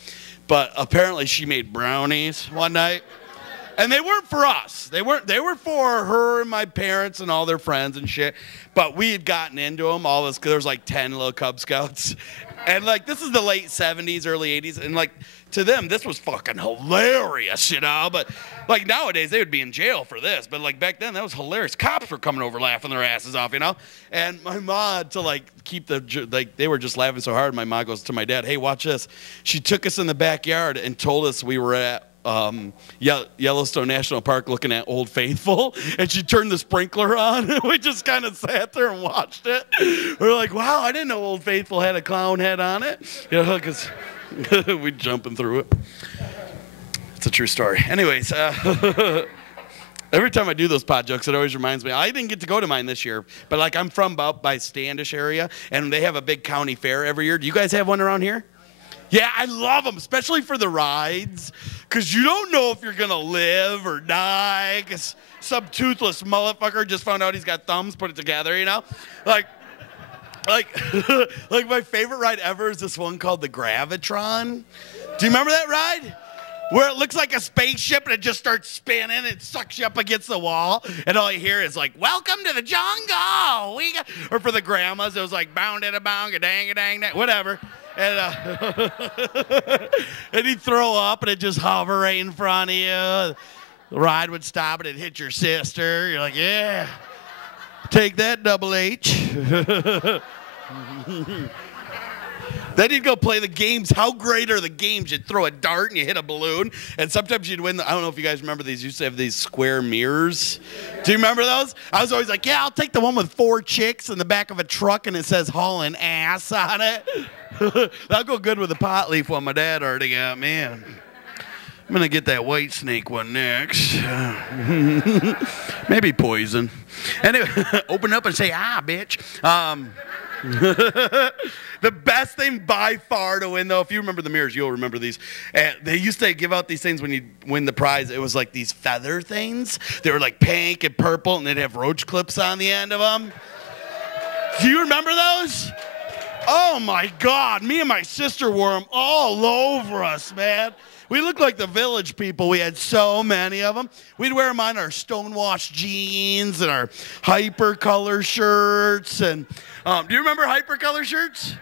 But apparently she made brownies one night. And they weren't for us. They were for her and my parents and all their friends and shit. But we had gotten into them, all this, because there was like 10 little Cub Scouts. And like, this is the late 70s, early 80s. And like, to them, this was fucking hilarious, you know? But like nowadays, they would be in jail for this. But like back then, that was hilarious. Cops were coming over laughing their asses off, you know? And my mom, to like keep they were just laughing so hard. My mom goes to my dad, hey, watch this. She took us in the backyard and told us we were at Yellowstone National Park looking at Old Faithful, and she turned the sprinkler on, and we just kind of sat there and watched it. We were like, wow, I didn't know Old Faithful had a clown head on it, you know, because we're jumping through it. It's a true story. Anyways, every time I do those pot jokes, it always reminds me. I didn't get to go to mine this year, but like I'm from about by Standish area, and they have a big county fair every year. Do you guys have one around here? Yeah, I love them, especially for the rides, because you don't know if you're going to live or die, because some toothless motherfucker just found out he's got thumbs, put it together, you know? Like my favorite ride ever is this one called the Gravitron. Do you remember that ride? Where it looks like a spaceship and it just starts spinning, it sucks you up against the wall, and all you hear is like, welcome to the jungle. Or for the grandmas, it was like, bound it a bound, a dang, whatever. And, and he'd throw up and it'd just hover right in front of you. The ride would stop and it'd hit your sister. You're like, yeah, take that, Double H. Then you'd go play the games. How great are the games? You'd throw a dart and you hit a balloon, and sometimes you'd win. I don't know if you guys remember these. Used to have these square mirrors. Do you remember those? I was always like, yeah, I'll take the one with 4 chicks in the back of a truck and it says hauling ass on it. That'll go good with the pot leaf one my dad already got. Man, I'm going to get that white snake one next. Maybe poison. Anyway, open up and say, ah, bitch. The best thing by far to win, though, if you remember the mirrors, you'll remember these. They used to give out these things when you win the prize. It was like these feather things. They were like pink and purple, and they'd have roach clips on the end of them. Do you remember those? Oh, my God. Me and my sister wore them all over us, man. We looked like the Village People. We had so many of them. We'd wear them on our stonewashed jeans and our hypercolor shirts. And do you remember hypercolor shirts?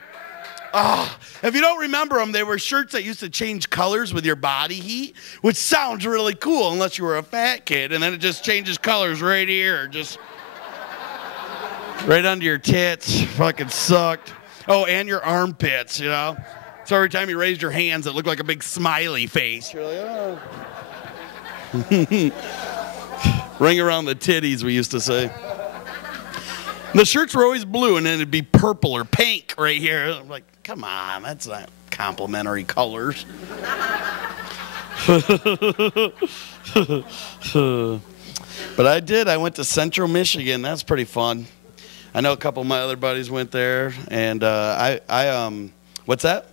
Oh, if you don't remember them, they were shirts that used to change colors with your body heat, which sounds really cool unless you were a fat kid, and then it just changes colors right here, just right under your tits. Fucking sucked. Oh, and your armpits, you know? So every time you raised your hands, it looked like a big smiley face. You're like, oh. Ring around the titties, we used to say. The shirts were always blue, and then it'd be purple or pink right here. I'm like, come on, that's not complimentary colors. But I did. I went to Central Michigan. That's pretty fun. I know a couple of my other buddies went there, and what's that?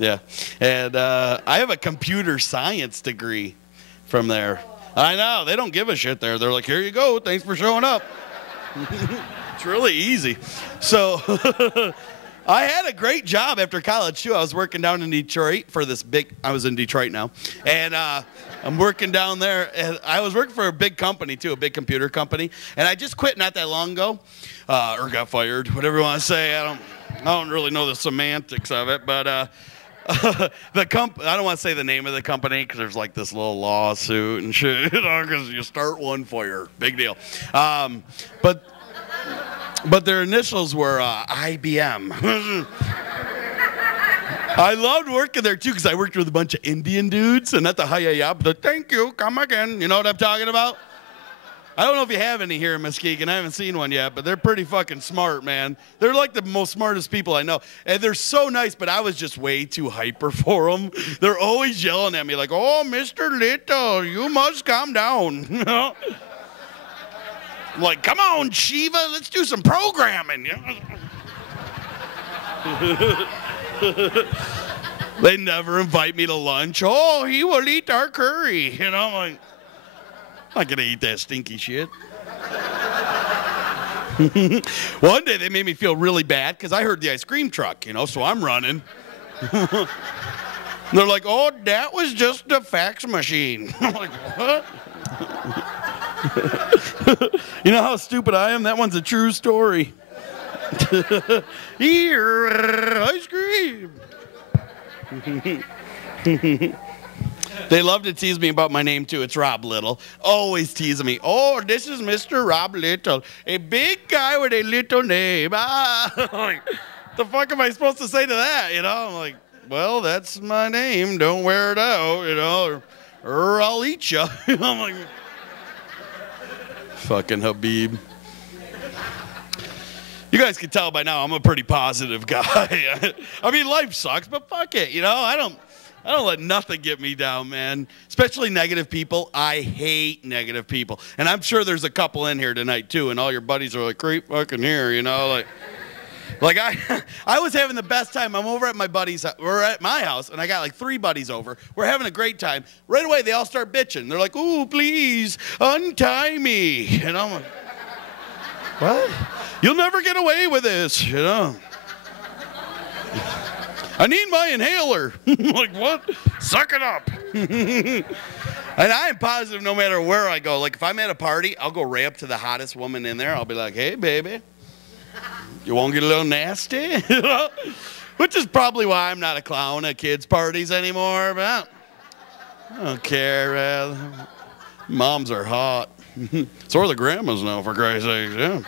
Yeah. And I have a computer science degree from there. I know. They don't give a shit there. They're like, here you go. Thanks for showing up. It's really easy. So I had a great job after college, too. I was working down in Detroit for this I was in Detroit now. And I'm working down there. And I was working for a big company, too, a big computer company. And I just quit not that long ago. Or got fired, whatever you want to say. I don't really know the semantics of it. But I don't want to say the name of the company because there's like this little lawsuit and shit. You know, because you start one fire. Big deal. But their initials were IBM. I loved working there, too, because I worked with a bunch of Indian dudes, and at the hi-ya-ya, but thank you, come again. You know what I'm talking about? I don't know if you have any here in Muskegon. I haven't seen one yet, but they're pretty fucking smart, man. They're like the most smartest people I know. And they're so nice, but I was just way too hyper for them. They're always yelling at me like, oh, Mr. Little, you must calm down. You know? I'm like, come on, Shiva, let's do some programming. They never invite me to lunch. Oh, he will eat our curry. You know, I'm like, I'm not going to eat that stinky shit. One day they made me feel really bad because I heard the ice cream truck, you know, so I'm running. They're like, oh, that was just a fax machine. I'm like, what? You know how stupid I am? That one's a true story. Here, ice cream. They love to tease me about my name, too. It's Rob Little. Always teasing me. Oh, this is Mr. Rob Little, a big guy with a little name. Like, the fuck am I supposed to say to that? You know, I'm like, well, that's my name. Don't wear it out, you know, or I'll eat you. I'm like, fucking Habib. You guys can tell by now I'm a pretty positive guy. I mean, life sucks, but fuck it, you know? I don't let nothing get me down, man. Especially negative people. I hate negative people. And I'm sure there's a couple in here tonight, too, and all your buddies are like, great fucking here, you know? Like I was having the best time. I'm over at my buddy's house. We're at my house, and I got like 3 buddies over. We're having a great time. Right away, they all start bitching. They're like, ooh, please, untie me. And I'm like, what? You'll never get away with this, you know? I need my inhaler. Like, what? Suck it up. And I am positive no matter where I go. Like, if I'm at a party, I'll go right up to the hottest woman in there. I'll be like, hey, baby, you won't get a little nasty? You know? Which is probably why I'm not a clown at kids' parties anymore. But I don't care, man. Moms are hot. So are the grandmas now, for Christ's sake. Yeah.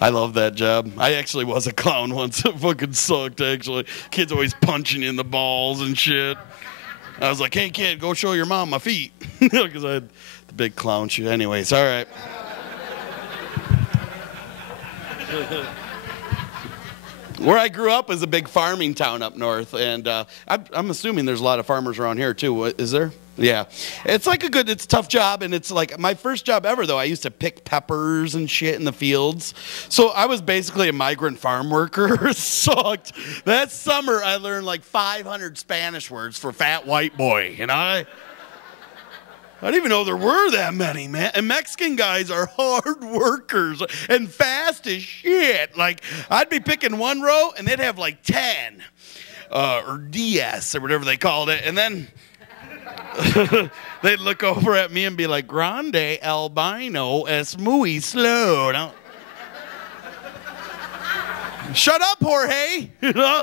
I love that job. I actually was a clown once. It fucking sucked, actually. Kids always punching you in the balls and shit. I was like, hey, kid, go show your mom my feet. Because I had the big clown shoe. Anyways, all right. Where I grew up is a big farming town up north. And I'm assuming there's a lot of farmers around here, too. Is there? Yeah. It's like it's a tough job, and it's like my first job ever, though. I used to pick peppers and shit in the fields. So I was basically a migrant farm worker. It sucked. That summer, I learned like 500 Spanish words for fat white boy, you know? I didn't even know there were that many, man. And Mexican guys are hard workers and fast as shit. Like, I'd be picking one row, and they'd have like 10, or DS, or whatever they called it. And then they'd look over at me and be like, Grande albino es muy slow. Now, shut up, Jorge. You know?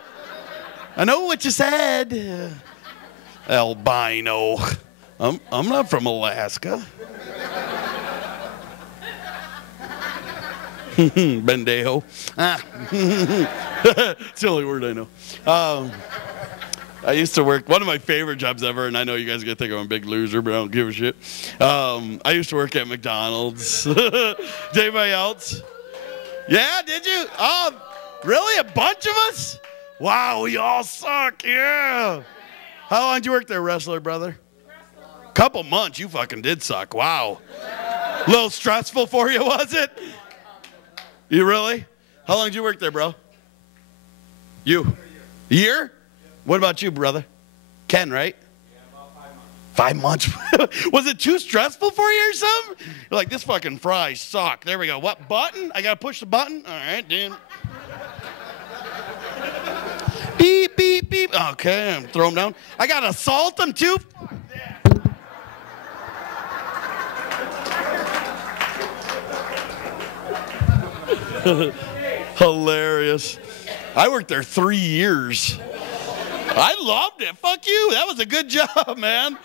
I know what you said. Albino. I'm not from Alaska. Bendejo. It's the only word I know. I used to work, one of my favorite jobs ever, and I know you guys are going to think I'm a big loser, but I don't give a shit. I used to work at McDonald's. Anybody else? Yeah, did you? Oh, really? A bunch of us? Wow, we all suck, yeah. How long did you work there, wrestler brother? Couple months, you fucking did suck. Wow. A little stressful for you, was it? You really? How long did you work there, bro? You? A year? What about you, brother? Ken, right? Yeah, about 5 months. 5 months? Was it too stressful for you or something? You're like, this fucking fries suck. There we go. What button? I got to push the button? All right, dude. Beep, beep, beep. Okay, I'm throw them down. I got to salt them too? Hilarious. I worked there 3 years. I loved it. Fuck you. That was a good job, man.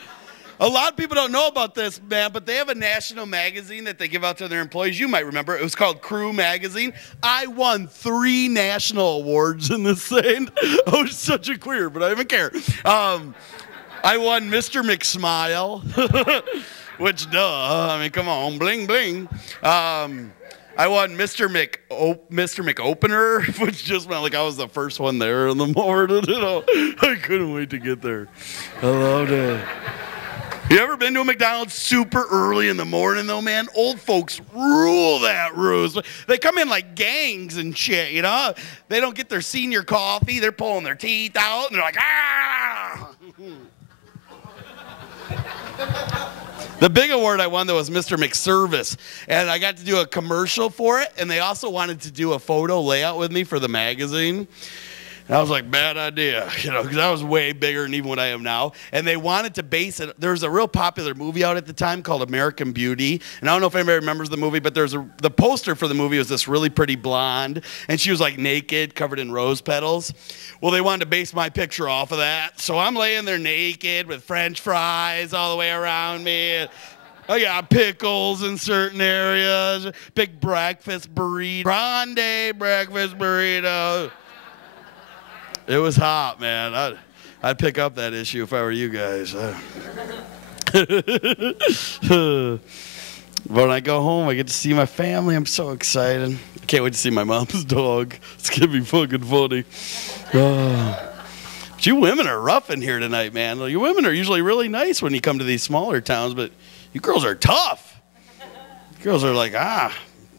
A lot of people don't know about this, man, but they have a national magazine that they give out to their employees. You might remember. It was called Crew Magazine. I won 3 national awards in this thing. I was such a queer, but I didn't care. I won Mr. McSmile, which, duh. I mean, come on. Bling, bling. I won Mr. McOpener, which just meant like I was the first one there in the morning. You know, I couldn't wait to get there. I loved it. You ever been to a McDonald's super early in the morning, though, man? Old folks rule that ruse. They come in like gangs and shit, you know? They don't get their senior coffee. They're pulling their teeth out, and they're like, ah! The big award I won, though, was Mr. McService, and I got to do a commercial for it, and they also wanted to do a photo layout with me for the magazine. And I was like, bad idea, because I was way bigger than even what I am now. And they wanted to base it. There was a real popular movie out at the time called American Beauty. And I don't know if anybody remembers the movie, but the poster for the movie was this really pretty blonde. And she was like naked, covered in rose petals. Well, they wanted to base my picture off of that. So I'm laying there naked with French fries all the way around me. I got pickles in certain areas. Big breakfast burrito. Grande breakfast burrito. It was hot, man. I'd pick up that issue if I were you guys. When I go home, I get to see my family. I'm so excited. I can't wait to see my mom's dog. It's going to be fucking funny. But you women are rough in here tonight, man. You women are usually really nice when you come to these smaller towns, but you girls are tough. You girls are like,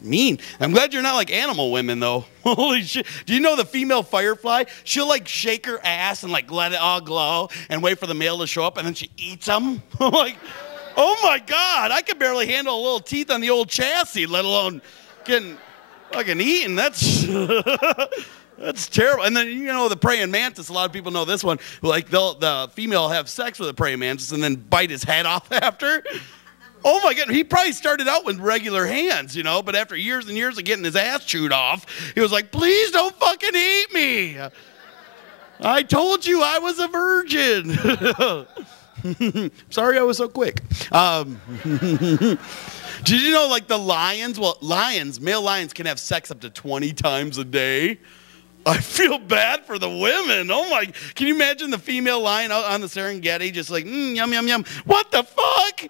mean. I'm glad you're not like animal women, though. Holy shit. Do you know the female firefly? She'll like shake her ass and like let it all glow and wait for the male to show up, and then she eats them. Like, oh my God, I could barely handle a little teeth on the old chassis, let alone getting fucking eaten. That's that's terrible. And then, the praying mantis, a lot of people know this one. Like, the female will have sex with a praying mantis and then bite his head off after. Oh my God, he probably started out with regular hands, but after years and years of getting his ass chewed off, he was like, please don't fucking eat me. I told you I was a virgin. Sorry I was so quick. Did you know, like, the lions? Well, male lions can have sex up to 20 times a day. I feel bad for the women. Oh my, can you imagine the female lion out on the Serengeti just like, yum, yum, yum. What the fuck?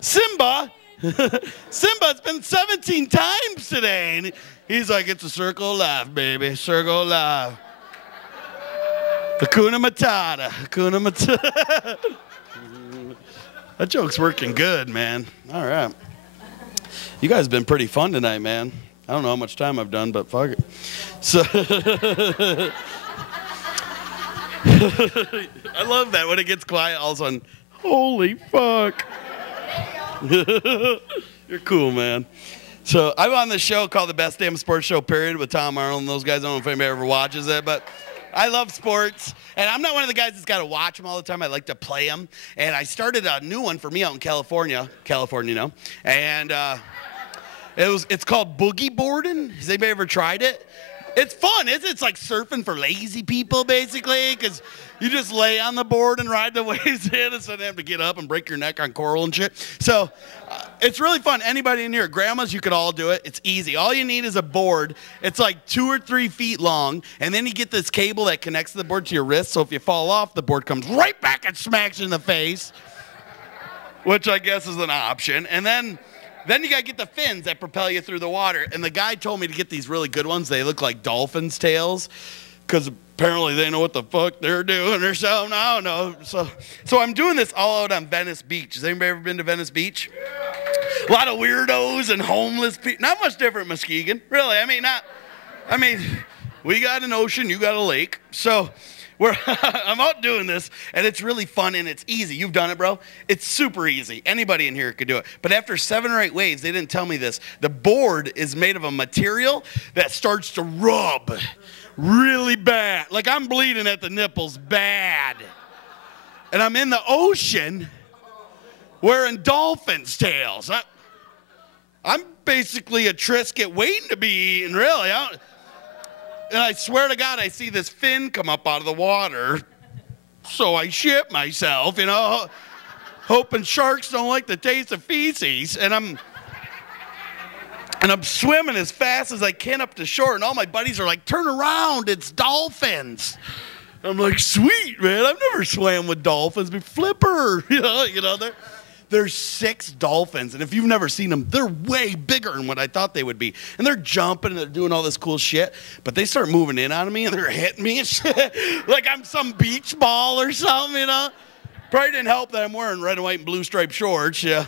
Simba, it's been 17 times today. And he's like, it's a circle of life, baby, circle of life. Hakuna Matata, Hakuna Matata. That joke's working good, man. All right. You guys have been pretty fun tonight, man. I don't know how much time I've done, but fuck it. So I love that when it gets quiet, all of a sudden, holy fuck. You're cool, man. So I'm on this show called The Best Damn Sports Show, period, with Tom Arnold and those guys. I don't know if anybody ever watches it, but I love sports. And I'm not one of the guys that's got to watch them all the time. I like to play them. And I started a new one for me out in California, and it's called boogie boarding. Has anybody ever tried it? It's fun, isn't it? It's like surfing for lazy people, basically, because you just lay on the board and ride the waves in instead of having to get up and break your neck on coral and shit. So it's really fun. Anybody in here, grandmas, you could all do it. It's easy. All you need is a board. It's like 2 or 3 feet long, and then you get this cable that connects the board to your wrist, so if you fall off, the board comes right back and smacks you in the face, which I guess is an option. And then you got to get the fins that propel you through the water. And the guy told me to get these really good ones. They look like dolphins' tails because apparently they know what the fuck they're doing or something. I don't know. So I'm doing this all out on Venice Beach. Has anybody ever been to Venice Beach? A lot of weirdos and homeless people. Not much different, Muskegon. Really. I mean, we got an ocean. You got a lake. So I'm out doing this, and it's really fun, and it's easy. You've done it, bro. It's super easy. Anybody in here could do it. But after 7 or 8 waves, they didn't tell me this. The board is made of a material that starts to rub really bad. Like, I'm bleeding at the nipples bad. And I'm in the ocean wearing dolphins' tails. I'm basically a Triscuit waiting to be eaten, really. And I swear to God, I see this fin come up out of the water. So I shit myself, hoping sharks don't like the taste of feces. And I'm swimming as fast as I can up to shore. And all my buddies are like, turn around, it's dolphins. I'm like, sweet, man. I've never swam with dolphins. But flipper, There's 6 dolphins, and if you've never seen them, they're way bigger than what I thought they would be. And they're jumping, and they're doing all this cool shit, but they start moving in on me, and they're hitting me and shit, like I'm some beach ball or something, Probably didn't help that I'm wearing red, white, and blue striped shorts, yeah.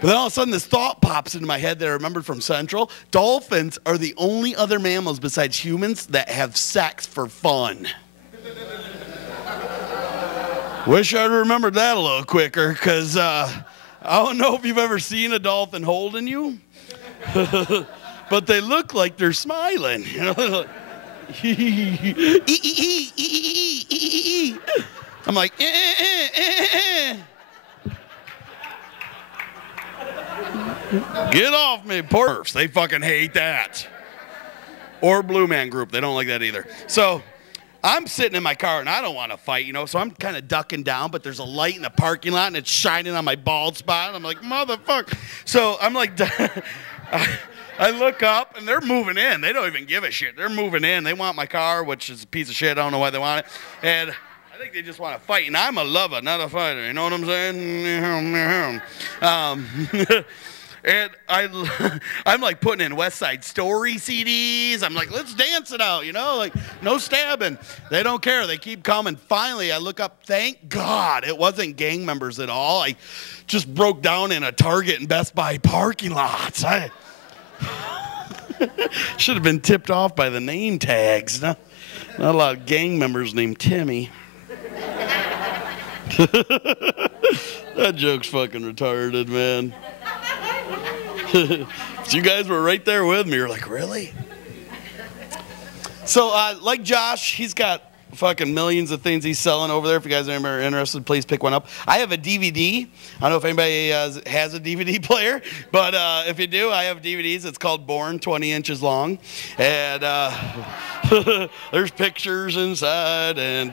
But then all of a sudden, this thought pops into my head that I remembered from Central. Dolphins are the only other mammals besides humans that have sex for fun. Wish I'd remembered that a little quicker, because I don't know if you've ever seen a dolphin holding you, but they look like they're smiling. I'm like, Get off me, Porfs. They fucking hate that. Or Blue Man Group. They don't like that either. So I'm sitting in my car, and I don't want to fight, so I'm kind of ducking down, but there's a light in the parking lot, and it's shining on my bald spot. And I'm like, motherfucker. So I'm like, I look up, and they're moving in. They don't even give a shit. They're moving in. They want my car, which is a piece of shit. I don't know why they want it. And I think they just want to fight. And I'm a lover, not a fighter. You know what I'm saying? And I'm like putting in West Side Story CDs. I'm like, let's dance it out, like no stabbing. They don't care. They keep coming. Finally, I look up. Thank God it wasn't gang members at all. I just broke down in a Target and Best Buy parking lot. I should have been tipped off by the name tags. Not a lot of gang members named Timmy. That joke's fucking retarded, man. So you guys were right there with me. You're like, really? So, like Josh, he's got fucking millions of things he's selling over there. If you guys are interested, please pick one up. I have a DVD. I don't know if anybody has a DVD player, but if you do, I have DVDs. It's called Born 20 Inches Long. And there's pictures inside and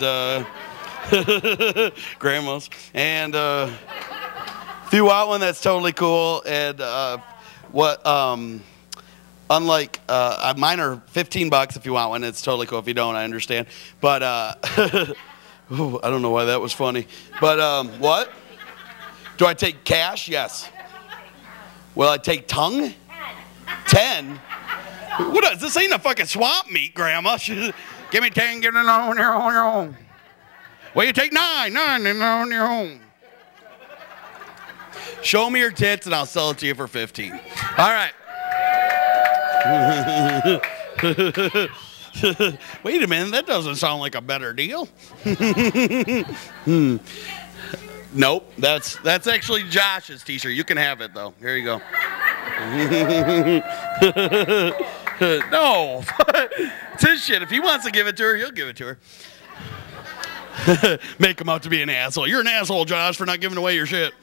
grandma's. And if you want one, that's totally cool. And unlike mine are $15 if you want one. It's totally cool. If you don't, I understand. But ooh, I don't know why that was funny. But what? Do I take cash? Yes. Will I take tongue? 10. What is this? Ain't a fucking swamp meat, Grandma. Give me 10. Get it on your own. Well, you take 9 and on your own. Show me your tits and I'll sell it to you for 15. All right. Wait a minute, that doesn't sound like a better deal. Nope, that's actually Josh's t-shirt. You can have it though. Here you go. No, it's his shit. If he wants to give it to her, he'll give it to her. Make him out to be an asshole. You're an asshole, Josh, for not giving away your shit.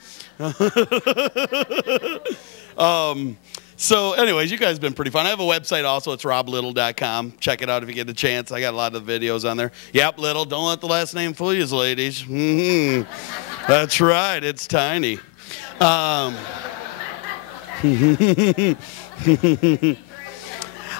So anyways, you guys have been pretty fun. I have a website also. It's roblittle.com. Check it out if you get a chance. I got a lot of videos on there. Yep, Little. Don't let the last name fool you, ladies. That's right. It's tiny.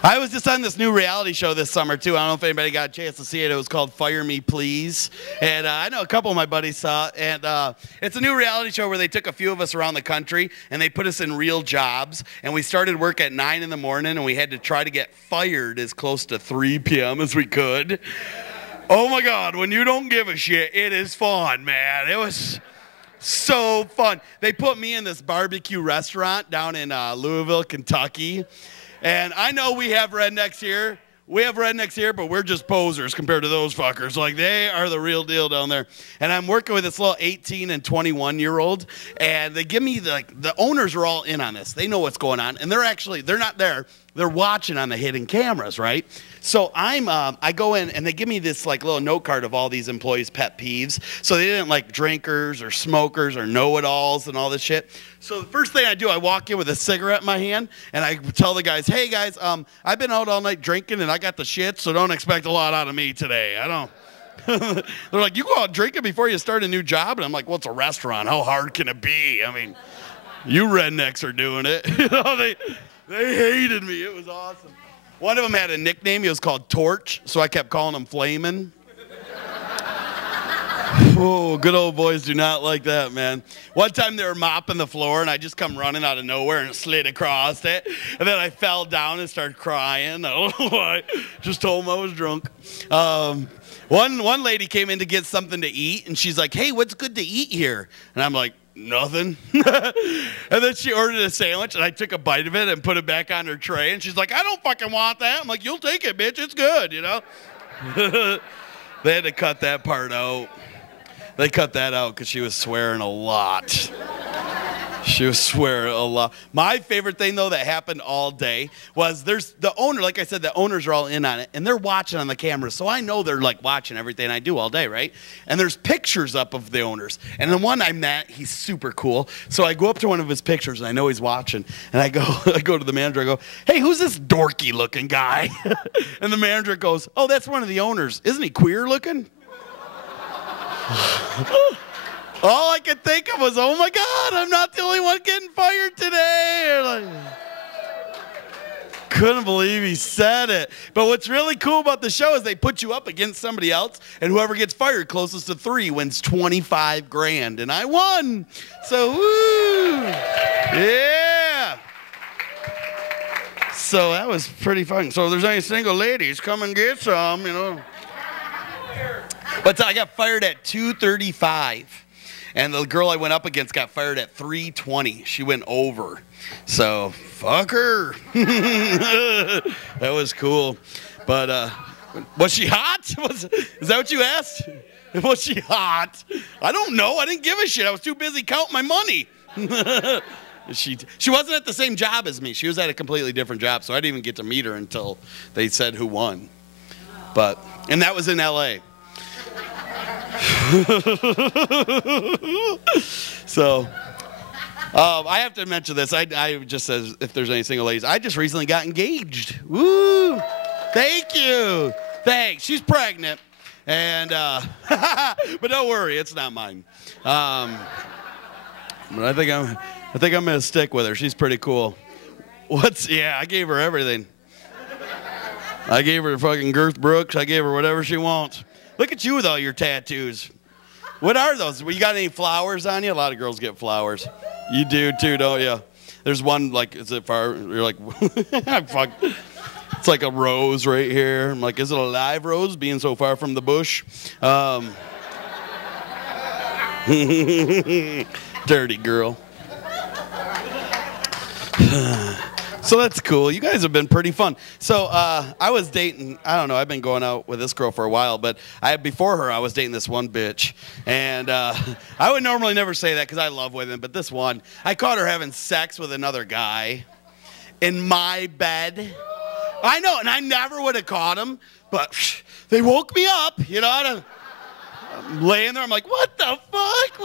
I was just on this new reality show this summer, too. I don't know if anybody got a chance to see it. It was called Fire Me, Please. And I know a couple of my buddies saw it. And it's a new reality show where they took a few of us around the country, and they put us in real jobs. And we started work at 9 in the morning, and we had to try to get fired as close to 3 p.m. as we could. Oh, my God. When you don't give a shit, it is fun, man. It was so fun. They put me in this barbecue restaurant down in Louisville, Kentucky. And I know we have rednecks here. We have rednecks here, but we're just posers compared to those fuckers. Like, they are the real deal down there. And I'm working with this little 18 and 21-year-old, and they give me, the owners are all in on this. They know what's going on, and they're not there. They're watching on the hidden cameras, right? So I go in, and they give me this, little note card of all these employees' pet peeves. So they didn't like drinkers or smokers or know-it-alls and all this shit. So the first thing I do, I walk in with a cigarette in my hand, and I tell the guys, hey, guys, I've been out all night drinking, and I got the shit, so don't expect a lot out of me today. I don't. They're like, you go out drinking before you start a new job? And I'm like, well, it's a restaurant. How hard can it be? I mean, you rednecks are doing it. They hated me. It was awesome. One of them had a nickname. He was called Torch, so I kept calling him Flamin'. Oh, good old boys do not like that, man. One time they were mopping the floor, and I just come running out of nowhere and slid across it. And then I fell down and started crying. I don't know why. Just told them I was drunk. One lady came in to get something to eat, and she's like, hey, what's good to eat here? And I'm like, nothing. And then she ordered a sandwich, and I took a bite of it and put it back on her tray. And she's like, I don't fucking want that. I'm like, you'll take it, bitch. It's good, They had to cut that part out. They cut that out because she was swearing a lot. She was swearing a lot. My favorite thing, though, that happened all day was there's the owner, like I said, the owners are all in on it, and they're watching on the camera. So I know they're, like, watching everything I do all day, right? And there's pictures up of the owners. And the one I met, he's super cool. So I go up to one of his pictures, and I know he's watching. And I go to the manager, I go, hey, who's this dorky-looking guy? And the manager goes, oh, that's one of the owners. Isn't he queer-looking? All I could think of was, oh my God, I'm not the only one getting fired today. Like, couldn't believe he said it. But what's really cool about the show is they put you up against somebody else, and whoever gets fired closest to 3 wins $25,000, and I won. So, woo, yeah. So that was pretty fun. So if there's any single ladies, come and get some, you know. But I got fired at 2:35. And the girl I went up against got fired at 3:20. She went over. So, fuck her. That was cool. But was she hot? Is that what you asked? Was she hot? I don't know. I didn't give a shit. I was too busy counting my money. She wasn't at the same job as me. She was at a completely different job. So I didn't even get to meet her until they said who won. And that was in L.A. So, I have to mention this. I just says if there's any single ladies. I just recently got engaged. Woo! Thank you. Thanks. She's pregnant, and but don't worry, it's not mine. But I think I'm gonna stick with her. She's pretty cool. I gave her everything. I gave her fucking Girth Brooks. I gave her whatever she wants. Look at you with all your tattoos. What are those? You got any flowers on you? A lot of girls get flowers. You do too, don't you? There's one, like, is it far? You're like, fuck. It's like a rose right here. I'm like, is it a live rose being so far from the bush? Dirty girl. So that's cool. You guys have been pretty fun. So I was dating, I don't know, I've been going out with this girl for a while, but before her, I was dating this one bitch. And I would normally never say that because I love women, but this one, I caught her having sex with another guy in my bed. I know, and I never would have caught him, but they woke me up, you know. I'm laying there, I'm like, what the fuck?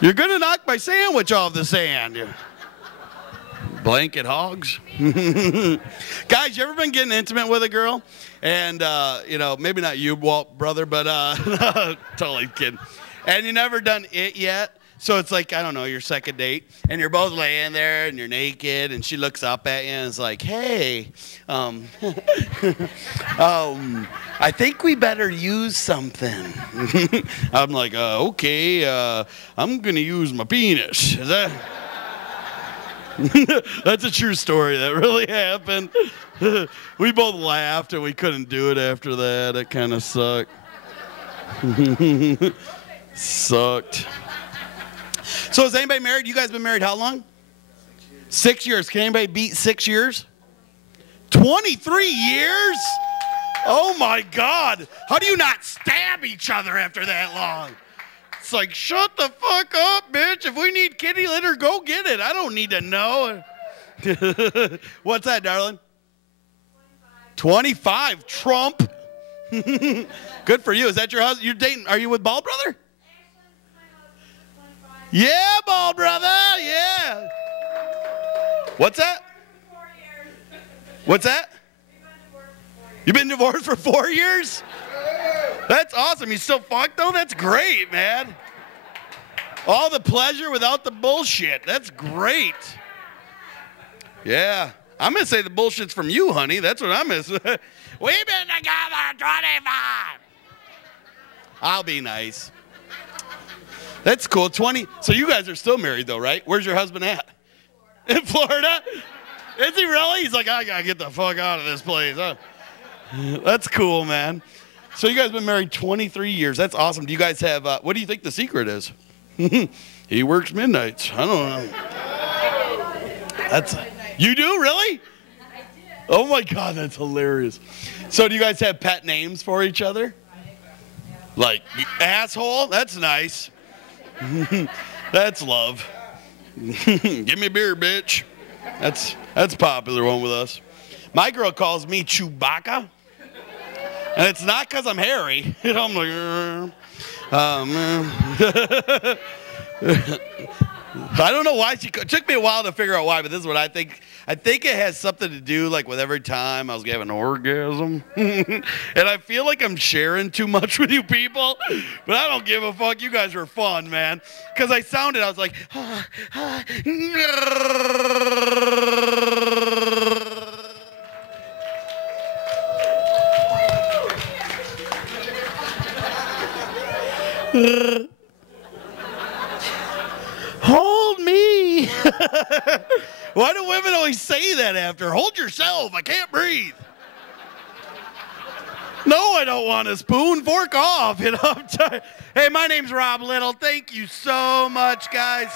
You're going to knock my sandwich off the sand. Blanket hogs. Guys, you ever been getting intimate with a girl? And, maybe not you, Walt, brother, but totally kidding. And you never done it yet? So it's like, I don't know, your second date, and you're both laying there, and you're naked, and she looks up at you and is like, hey, I think we better use something. I'm like, okay, I'm going to use my penis. Is that? That's a true story. That really happened. We both laughed, and we couldn't do it after that. It kind of sucked. Sucked. So is anybody married? You guys been married how long? 6 years. Can anybody beat 6 years? 23 years? Oh my God. How do you not stab each other after that long? It's like, shut the fuck up, bitch. If we need kitty litter, go get it. I don't need to know. What's that, darling? 25. Trump. Good for you. Is that your husband? You're dating? Are you with Bald Brother? Yeah, Bald Brother, yeah. What's that? What's that? You've been divorced for 4 years? That's awesome. You still fucked, though? That's great, man. All the pleasure without the bullshit. That's great. Yeah. I'm going to say the bullshit's from you, honey. That's what I'm going to say. We've been together 25. I'll be nice. That's cool. 20. So you guys are still married, though, right? Where's your husband at? In Florida? Is he really? He's like, I got to get the fuck out of this place. Huh? That's cool, man. So you guys been married 23 years. That's awesome. Do you guys have, what do you think the secret is? He works midnights. I don't know. You do, really? I do. Oh, my God, that's hilarious. So do you guys have pet names for each other? Like, asshole? That's nice. That's love. Give me a beer, bitch. That's a popular one with us. My girl calls me Chewbacca. And it's not because I'm hairy. You know, I'm like, I don't know why it took me a while to figure out why, but this is what I think. I think it has something to do like with every time I was having an orgasm. And I feel like I'm sharing too much with you people, but I don't give a fuck. You guys were fun, man. Because I was like, hold me. Why do women always say that after? Hold yourself. I can't breathe. No, I don't want a spoon. Fork off. You know, I'm tired. Hey, my name's Rob Little. Thank you so much, guys.